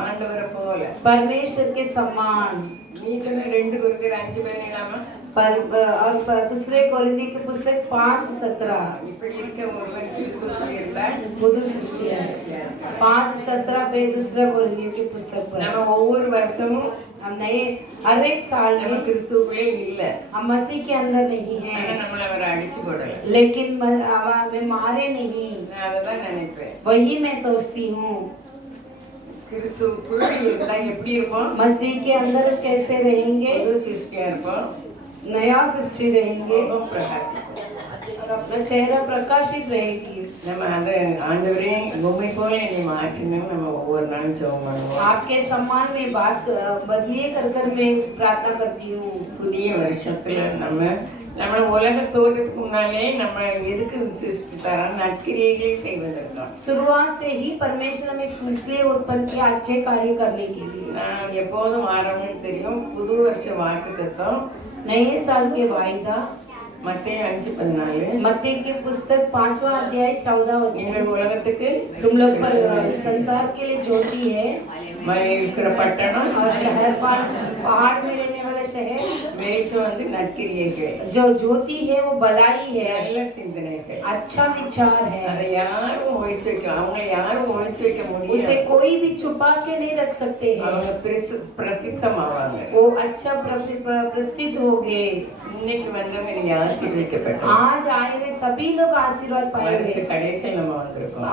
ஆண்டவரை போல. परमेश्वर के समान। நீ சொன்ன 2 கொரிந்தியர் 5:17 और दूसरे कोरिन्थी की पुस्तक 5:17 இப்படி இருக்க ஒருவன் கிறிஸ்துவுக்குள் இருந்தால் बुद्धू सृष्टि है। 5:17 पे दूसरा कोरिन्थी की पुस्तक पर நம்ம ஒவ்வொரு வருஷமும் हम नए हर एक साल நம்ம में கிறிஸ்துவுக்குள்ளே இல்ல. हम मसीह के अंदर नहीं ஆனா हैं, நம்மள அவர் அடிச்சு போடல. लेकिन हमें मारे नहीं। நான் அததான் நினைப்பேன். वही मैं सोचती हूँ, கிறிஸ்துவுக்குள் இருந்தா எப்படி இருப்போம்? मसीह के अंदर कैसे रहेंगे, புது சிருஷ்டியா இருப்போம். नया सृष्टि रहेंगे முகம் பிரகாசிக்கும். और अपना चेहरा प्रकाशित रहेगी। நம்ம அந்த ஆண்டவரே உம்மை போல என்னை மாற்றினு நம்ம ஒவ்வொரு நாளும் ஜெபம் பண்ணுவோம். आपके सम्मान में बात बदलिए कर मैं प्रार्थना करती हूँ। புதிய வருஷத்துல நம்ம உலக தோற்றத்துக்கு முன்னாலே நம்ம எதுக்கு சிருஷ்டித்தாரா? நற்கிரியைகளை செய்வதற்காக. शुरुआत से ही परमेश्वर हमें इसलिए उत्पन्न किया अच्छे कार्य करने के लिए। நான் எப்போதும் ஆரம்பம் தெரியும். புது வருஷ வாக்குத்தத்தம் नए साल के वायदा மத்தேயு 5:14. मत्ती की पुस्तक 5वां अध्याय 14 वचन। எங்கள் உலகத்துக்கு तुम लोग पर संसार के लिए ज्योति है இருக்கிற பட்டணம் और शहर पहाड़ में रहने वाला शहर। வெளிச்சம் வந்து நற்கிரியைகள், जो ज्योति है वो भलाई है, நல்ல சிந்தனைகள். अच्छा विचार है। அதை யாரும் ஒழிச்சு வைக்க, அவங்க யாரும் ஒழிச்சு வைக்க उसे முடியாது. कोई भी छुपा के नहीं रख सकते हैं। அவங்க பிரசித்தமாவாங்க. वो अच्छा प्रस्तुत हो गए। இன்னைக்கு வந்தவங்க நீங்க ஆசீர்வதிக்கப்பட்டோம். आज आए हुए सभी लोग आशीर्वाद வருஷ पाएंगे। கடைசியில் நம்ம வந்திருக்கோம்.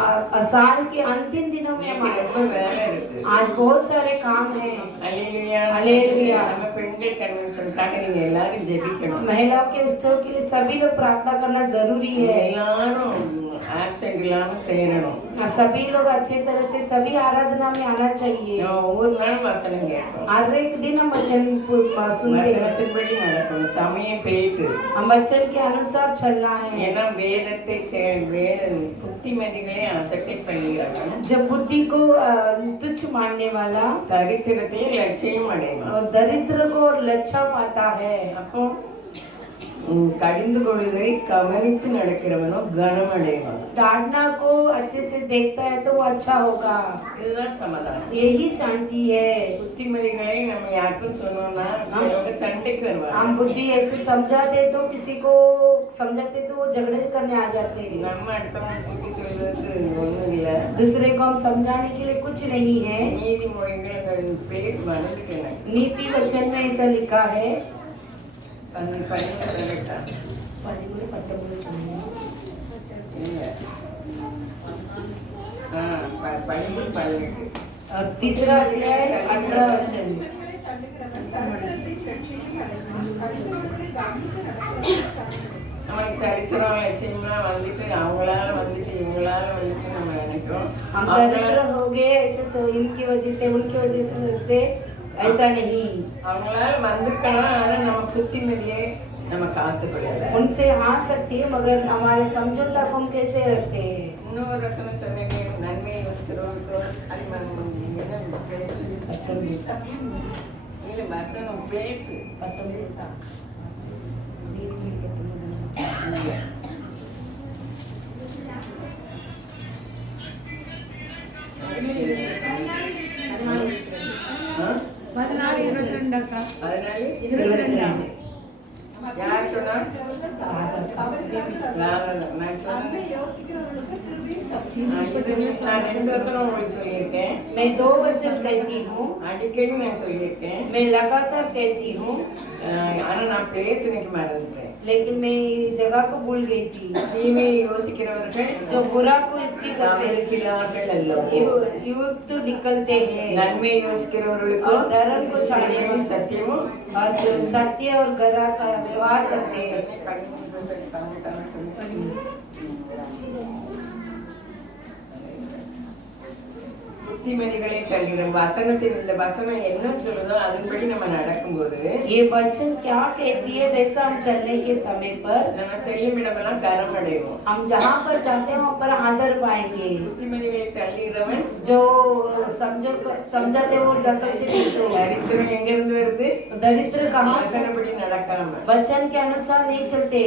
साल के अंतिम दिनों में இன்னைக்கு हमारे ரொம்ப வேலை இருக்கு. आज बहुत सारे काम हैं। அல்லேலூயா. அல்லேலூயா. நம்ம பெண்கள் கன்வென்ஷனுக்காக நீங்க எல்லாரும் ஜெபிக்கணும். महिलाओं के उत्सव के लिए सभी लोग प्रार्थना करना जरूरी है। எல்லாரும் ஆப்சென்ட் இல்லாம செய்யணும். सभी लोग अच्छे तरह से सभी आराधना में आना चाहिए। நம்ம ஒவ்வொரு நாளும் வசனம் கேட்கணும். हर एक दिन हम वचन सुनते हैं। வசனத்தின்படி நடக்கணும். சமயம் போயிட்டு हम वचन के अनुसार चलना है। ஏன்னா வேதத்தை புத்திமதிகளை அசட்டை பண்ணுகிறவன் जब बुद्धि को तुच्छ मानने वाला தரித்திரத்தை லட்சியம் அடைவான். और दरिद्र को लज्जा पाता है। அப்போ கடிந்து கொள்வதை கவனித்து நடக்கிறவனோ கனமடைவான். डांटना को अच्छे से देखता है तो वो अच्छा होगा। இதுதான் சமாதானம். यही शांति है। புத்திமதிகளை நம்ம யாருக்கும் சொன்னோம்னா அவங்க சண்டைக்கு வருவாங்க. हम बुद्धि ऐसे समझाते तो किसी को समझाते तो वो झगड़े करने आ जाते हैं। நம்ம அடுத்தவங்க புத்தி சொல்றது ஒண்ணும் இல்ல. दूसरे को हम समझाने के लिए कुछ नहीं है। நீதிமொழிகள் பேஸ் வந்துட்டேன். नीति वचन में ऐसा लिखा है। கரெக்டா और तीसरा अध्याय 18 वचन। நமக்கு தரித்திரம் லட்சியம்லாம் வந்துட்டு அவங்களால வந்துட்டு இவங்களால வந்துட்டு நம்ம நினைக்கிறோம். हम दरिद्र हो गए ऐसे इनकी वजह से उनकी वजह से सोचते, ऐसा नहीं। அவங்களால வந்திருக்கலாம், ஆனா நம்ம புத்திமதியை நம்ம காத்துக்கொள்ளல. उनसे आ सकती है मगर हमारे समझौता को हम कैसे रखते हैं। இன்னொரு வசனம் சொன்னேனே, நன்மையை யோசிக்கிறவர்களுக்கு என்ன பேசு இல்ல வசனம் பேசு யார் சொன்னா? நான் ரெண்டு வசனம் உங்களுக்கு சொல்லியிருக்கேன். मैं 2 वचन कहती हूँ, அடிக்கடி நான் சொல்லியிருக்கேன். मैं लगातार कहती हूँ, ஆனா நான் பேச எனக்கு மறந்துட்டேன். लेकिन मैं जगह को भूल गई थी। தீமையை யோசிக்கிறவர்கள் जो बुरा को युक्ति करते இருக்கிறார்கள் அல்லவோ, युक्त निकलते हैं। நன்மையை யோசிக்கிறவர்களுக்கு और धर्म को चाहने वाले சத்தியமும் और जो सत्य और गरा का व्यवहार करते हैं। புத்திமதிகளை தருகிற வசனத்தில் இந்த வசனம் என்ன சொல்லுதோ அதன்படி நம்ம நடக்கும்போது ये वचन क्या कहती है वैसा हम चलने के समय पर நம்ம செல்லும் இடமெல்லாம் கரம் அடைவோம். हम जहाँ पर जाते हैं वहाँ पर आदर पाएंगे। புத்திமதிகளை தள்ளுகிறவன் जो समझाते वो डकलते नहीं। तो தரித்திரம் எங்க இருந்து வருது? दरिद्र कहाँ से? வசனப்படி நடக்காம. वचन के अनुसार नहीं चलते।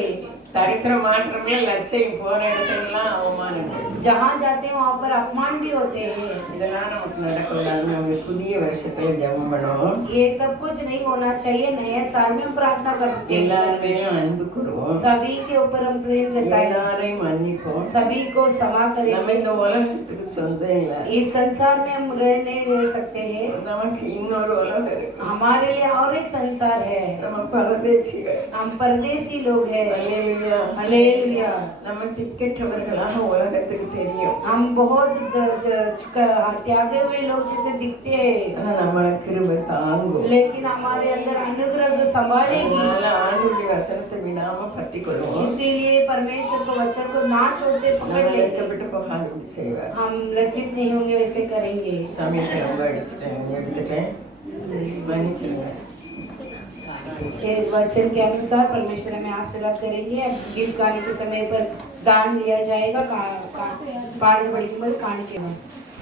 தரித்திரம் மாற்றமே லட்சியம் போற இடத்துலாம் அவமானங்கள். जहाँ जाते हैं वहाँ पर अपमान भी होते हैं। இதெல்லாம் நமக்கு நடக்கூடாது. நம்ம புதிய வருஷத்துல ஜெபம் பண்ணுவோம். ये सब कुछ नहीं होना चाहिए। नए साल में हम प्रार्थना करते हैं, எல்லாரையும் அன்பு கூறுவோம். सभी के ऊपर हम प्रेम जताएं, எல்லாரையும் மன்னிப்போம். सभी को क्षमा நம்ம करें। இந்த உலகத்துக்கு சொந்தம் இல்ல. इस संसार में हम नहीं रह सकते हैं। நமக்கு இன்னொரு உலகம் இருக்கு. हमारे लिए और एक संसार है। நம்ம பரதேசிகள். हम परदेसी लोग हैं। அல்லேலூயா. हालेलुया। நம்ம திக்கற்றவர்களாக உலகத்துக்கு தெரியும். हम बहुत त्यागे हुए लोग जैसे दिखते हैं, ஆனா நம்மள கிருபை தாங்கும். लेकिन हमारे अंदर अनुग्रह संभालेगी। அதனால ஆண்டவருடைய வசனத்தை விடாம பற்றி கொள்வோம். इसीलिए परमेश्वर को वचन को ना छोड़ते पकड़ நம்ம लेंगे। இழைக்கப்பட்டு போகாதபடி செய்வார். हम लज्जित नहीं होंगे, वैसे करेंगे। சாமிக்கு ரொம்ப அடிச்சிட்டேன், எடுத்துட்டேன், மன்னிச்சிருங்க. के वचन के अनुसार परमेश्वर हमें आशीर्वाद करेंगे। अब गीत गाने के समय पर दान लिया जाएगा। पानी बड़ी कीमत खाने के बाद